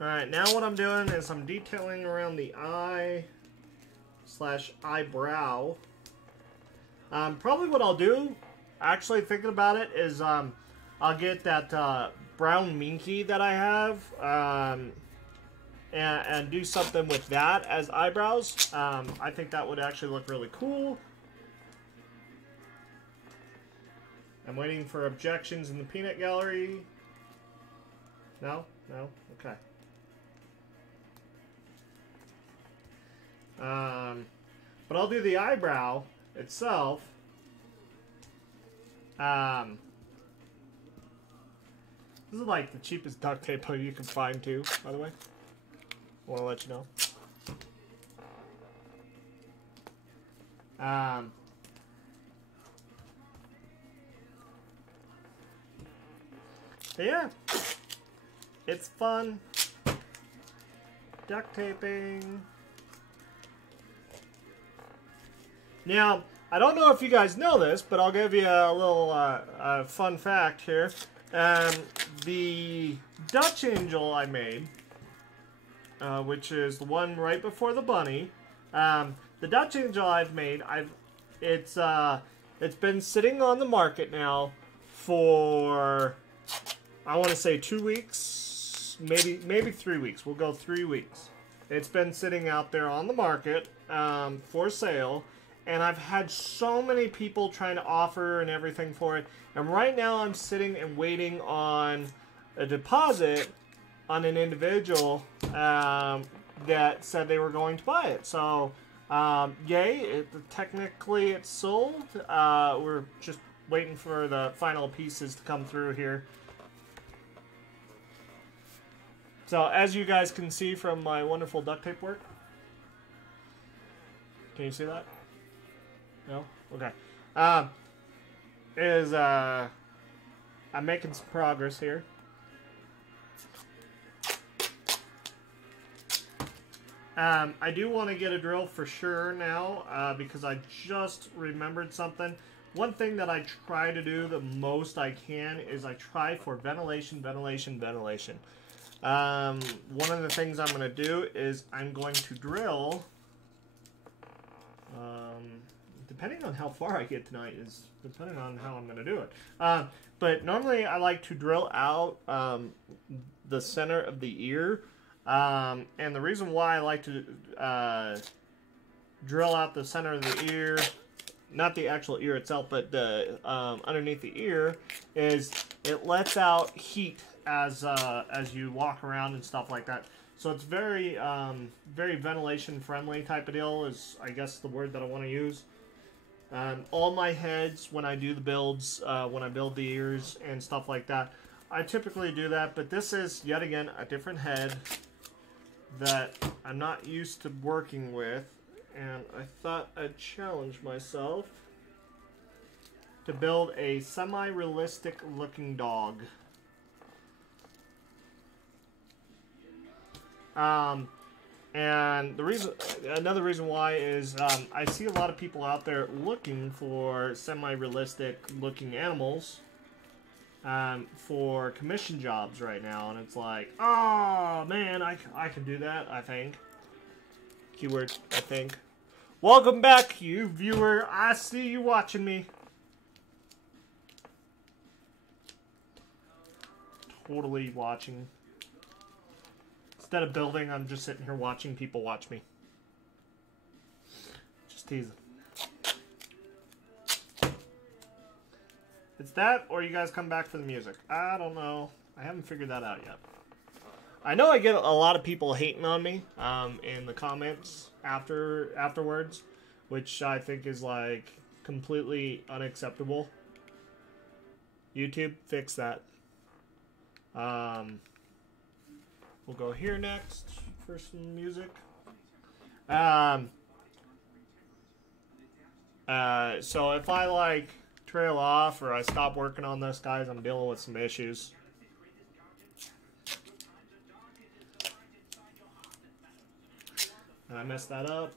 Alright, now what I'm doing is I'm detailing around the eye / eyebrow. Probably what I'll do, actually thinking about it, is I'll get that brown minky that I have and do something with that as eyebrows. I think that would actually look really cool. I'm waiting for objections in the peanut gallery. No? No? Okay. But I'll do the eyebrow itself. This is like the cheapest duct tape you can find too, by the way. I want to let you know. But yeah, it's fun. Duct taping. Now, I don't know if you guys know this, but I'll give you a little fun fact here. The Dutch Angel I made, which is the one right before the bunny, the Dutch Angel I've made, it's been sitting on the market now for, I want to say 2 weeks, maybe 3 weeks. We'll go 3 weeks. It's been sitting out there on the market for sale. And I've had so many people trying to offer and everything for it. And right now I'm sitting and waiting on a deposit on an individual that said they were going to buy it. So, yay, technically it's sold. We're just waiting for the final pieces to come through here. So, as you guys can see from my wonderful duct tape work. Can you see that? No? Okay. I'm making some progress here. I do want to get a drill for sure now, because I just remembered something. one thing that I try to do the most I can is I try for ventilation, ventilation, ventilation. One of the things I'm going to do is I'm going to drill, depending on how far I get tonight is depending on how I'm going to do it. But normally I like to drill out the center of the ear. And the reason why I like to drill out the center of the ear, not the actual ear itself, but the underneath the ear, is it lets out heat as you walk around and stuff like that. So it's very very ventilation friendly type of deal is, I guess, the word that I want to use. All my heads, when I do the builds, when I build the ears and stuff like that, I typically do that. But this is yet again a different head that I'm not used to working with, and I thought I'd challenge myself to build a semi-realistic looking dog. And another reason why is I see a lot of people out there looking for semi-realistic looking animals for commission jobs right now, and it's like, oh man, I can do that, I think. Keyword, I think. Welcome back, you viewer. I see you watching me. Totally watching. Instead of building, I'm just sitting here watching people watch me. Just teasing. It's that, or you guys come back for the music. I don't know. I haven't figured that out yet. I know I get a lot of people hating on me in the comments afterwards, which I think is like completely unacceptable. YouTube, fix that. We'll go here next for some music. So if I like trail off or I stop working on this, guys, I'm dealing with some issues. And I messed that up.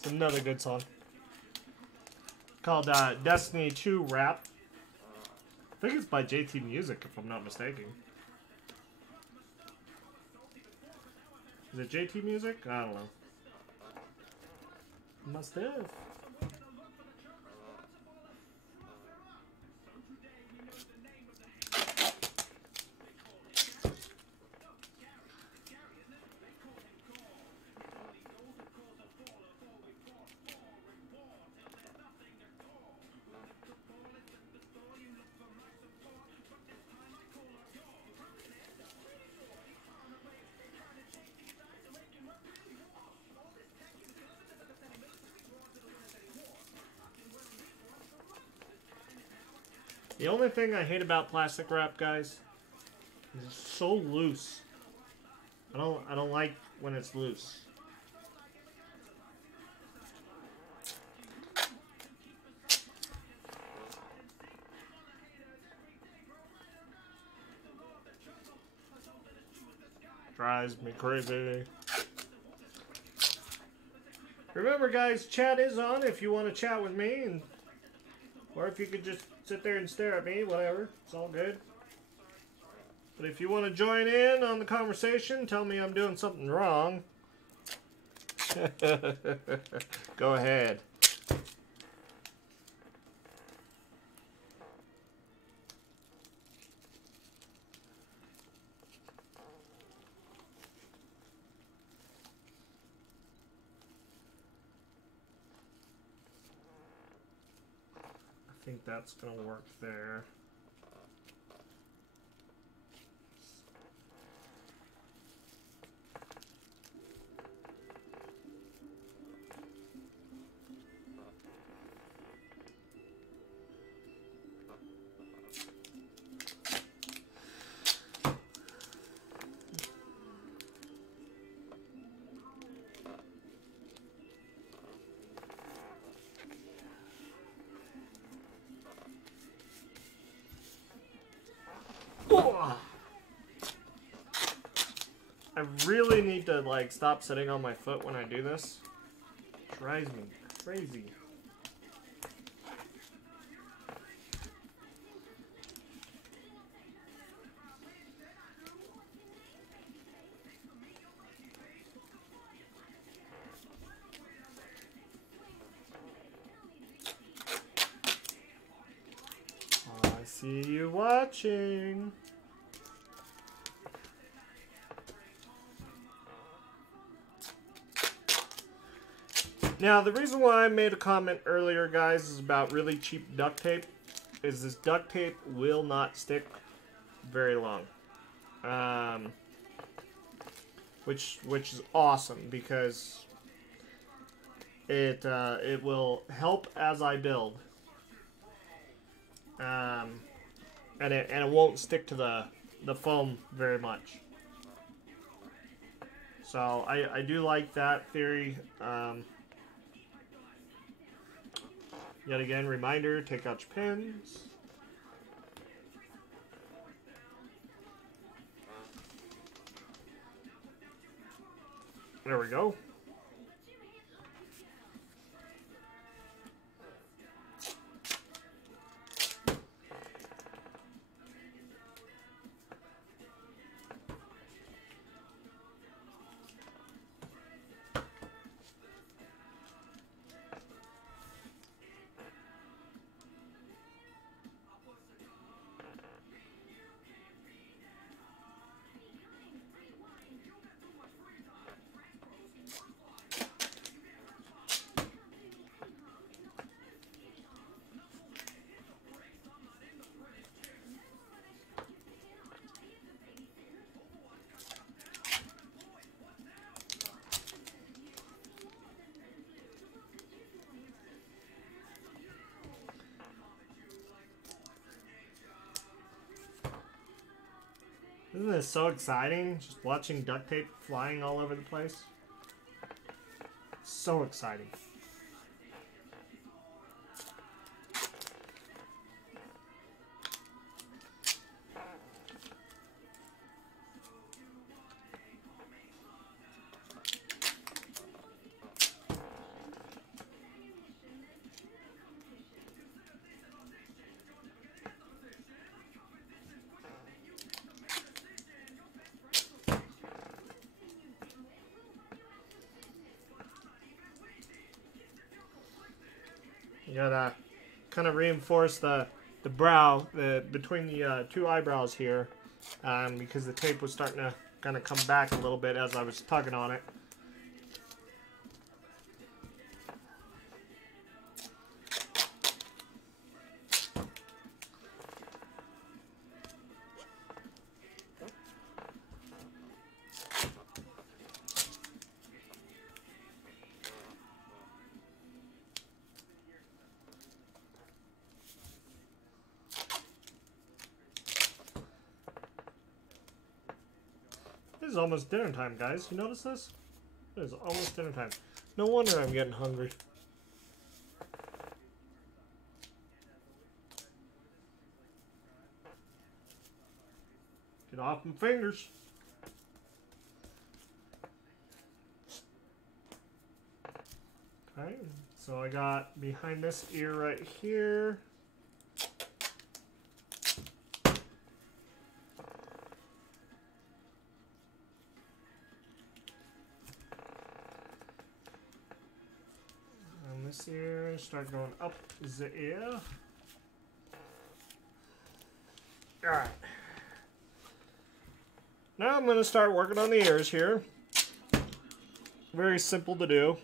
It's another good song called Destiny 2 Rap. I think it's by JT Music, if I'm not mistaken. Is it JT Music? I don't know. Must have. The only thing I hate about plastic wrap, guys, is it's so loose. I don't like when it's loose. Drives me crazy. Remember, guys, chat is on if you want to chat with me, and or if you could just sit there and stare at me, whatever. It's all good. But if you want to join in on the conversation, tell me I'm doing something wrong. Go ahead. I think that's going to work there. really need to like stop sitting on my foot when I do this. It drives me crazy. I see you watching. Now, the reason why I made a comment earlier, guys, is about really cheap duct tape. Is this duct tape will not stick very long. Which is awesome because it will help as I build. And it won't stick to the foam very much. So I do like that theory. Yet again, reminder, take out your pins. There we go. Isn't this so exciting? Just watching duct tape flying all over the place. So exciting. You gotta kind of reinforce the brow between the two eyebrows here, because the tape was starting to kind of come back a little bit as I was tugging on it. It is almost dinner time, guys. You notice this? It is almost dinner time. No wonder I'm getting hungry. Get off my fingers. Okay, so I got behind this ear right here. This ear, start going up the ear. Alright. Now I'm going to start working on the ears here. Very simple to do.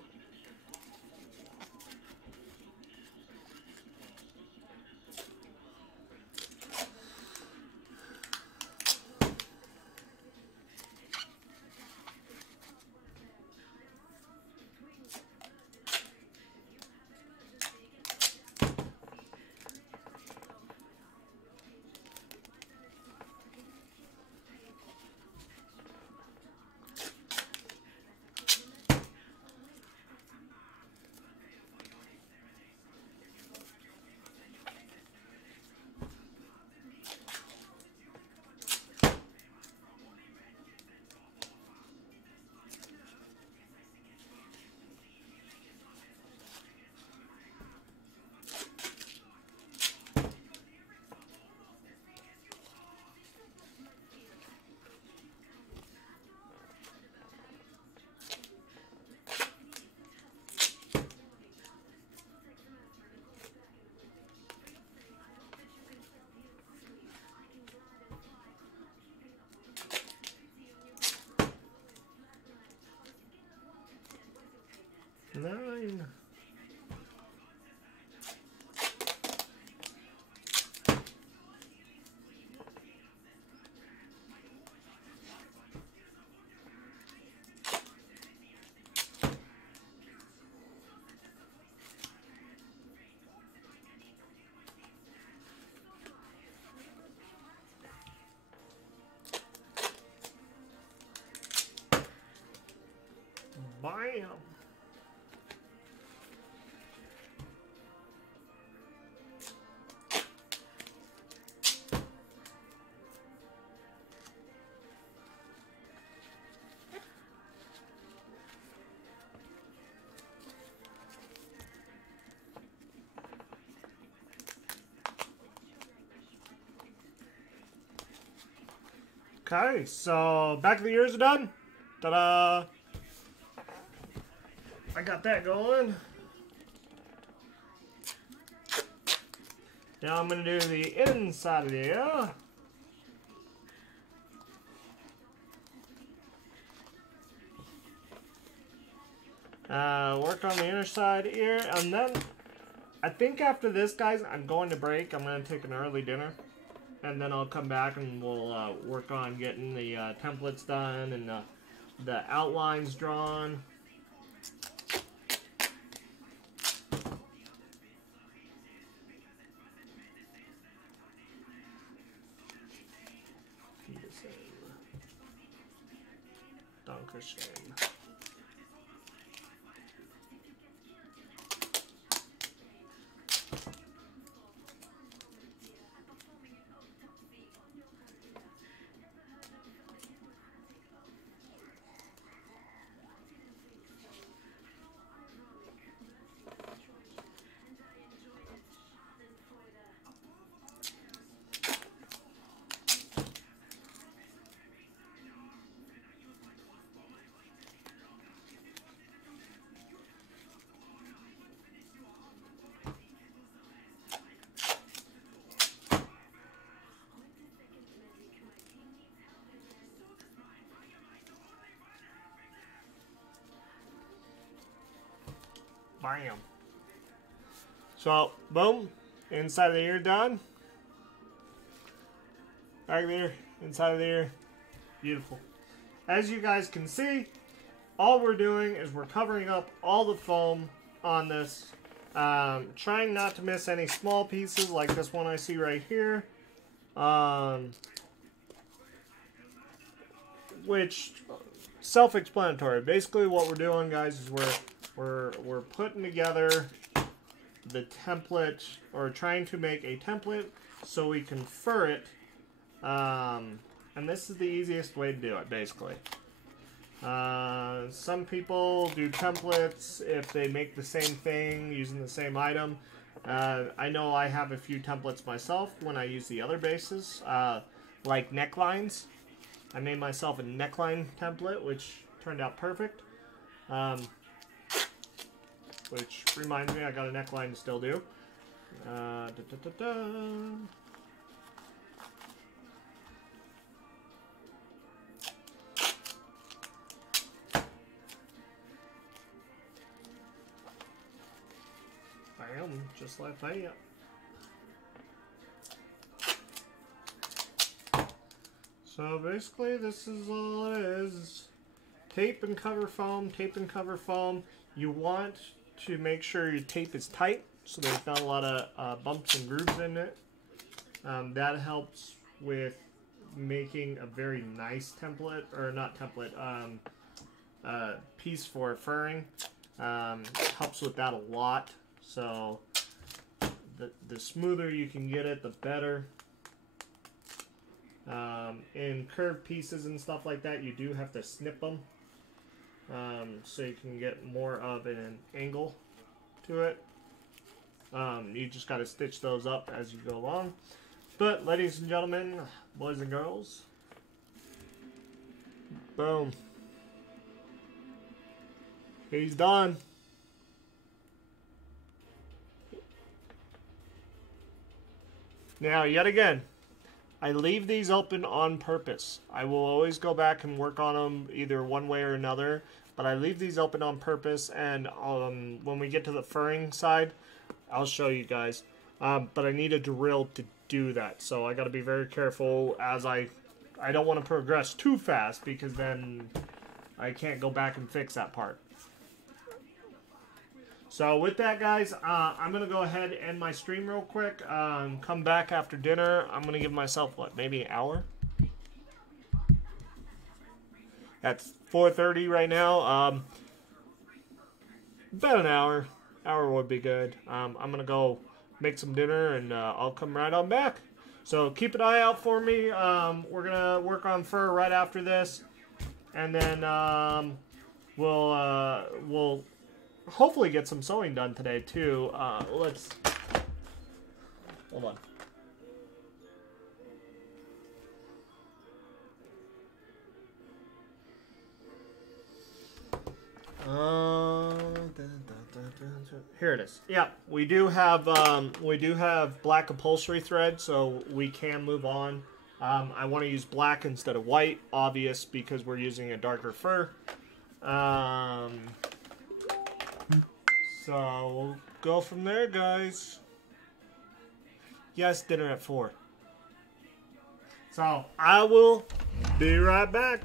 Okay, so back of the ears are done. Ta-da! I got that going. Now I'm going to do the inside of the ear. Work on the inner side ear, and then I think after this, guys, I'm going to break. I'm going to take an early dinner, and then I'll come back and we'll work on getting the templates done and the outlines drawn. Dankeschön. Bam. So, boom. Inside of the ear done. Back there. Inside of the ear. Beautiful. As you guys can see, all we're doing is we're covering up all the foam on this. Trying not to miss any small pieces like this one I see right here. Which, self-explanatory. Basically what we're doing, guys, is we're putting together the template, or trying to make a template so we can fur it. And this is the easiest way to do it, basically. Some people do templates if they make the same thing using the same item. I know I have a few templates myself when I use the other bases, like necklines. I made myself a neckline template, which turned out perfect. Which reminds me, I got a neckline to still do. Bam, just like that. So basically, this is all it is. Tape and cover foam, tape and cover foam. You want to make sure your tape is tight, so there's not a lot of bumps and grooves in it. That helps with making a very nice template, or not template, piece for furring. Helps with that a lot. So the smoother you can get it, the better. In curved pieces and stuff like that, you do have to snip them. So you can get more of an angle to it. You just got to stitch those up as you go along. But ladies and gentlemen, boys and girls, boom, he's done. Now, yet again, I leave these open on purpose. I will always go back and work on them either one way or another, but I leave these open on purpose, and when we get to the furring side, I'll show you guys. But I need a drill to do that, so I got to be very careful as I don't want to progress too fast, because then I can't go back and fix that part. So with that, guys, I'm going to go ahead and end my stream real quick. Come back after dinner. I'm going to give myself, what, maybe an hour? That's 4:30 right now. About an hour. Hour would be good. I'm going to go make some dinner, and I'll come right on back. So keep an eye out for me. We're going to work on fur right after this. And then we'll hopefully get some sewing done today too. Let's hold on. Here it is. Yeah, we do have black upholstery thread, so we can move on. I want to use black instead of white, obvious, because we're using a darker fur. So we'll go from there, guys. Yes, dinner at 4. So I will be right back.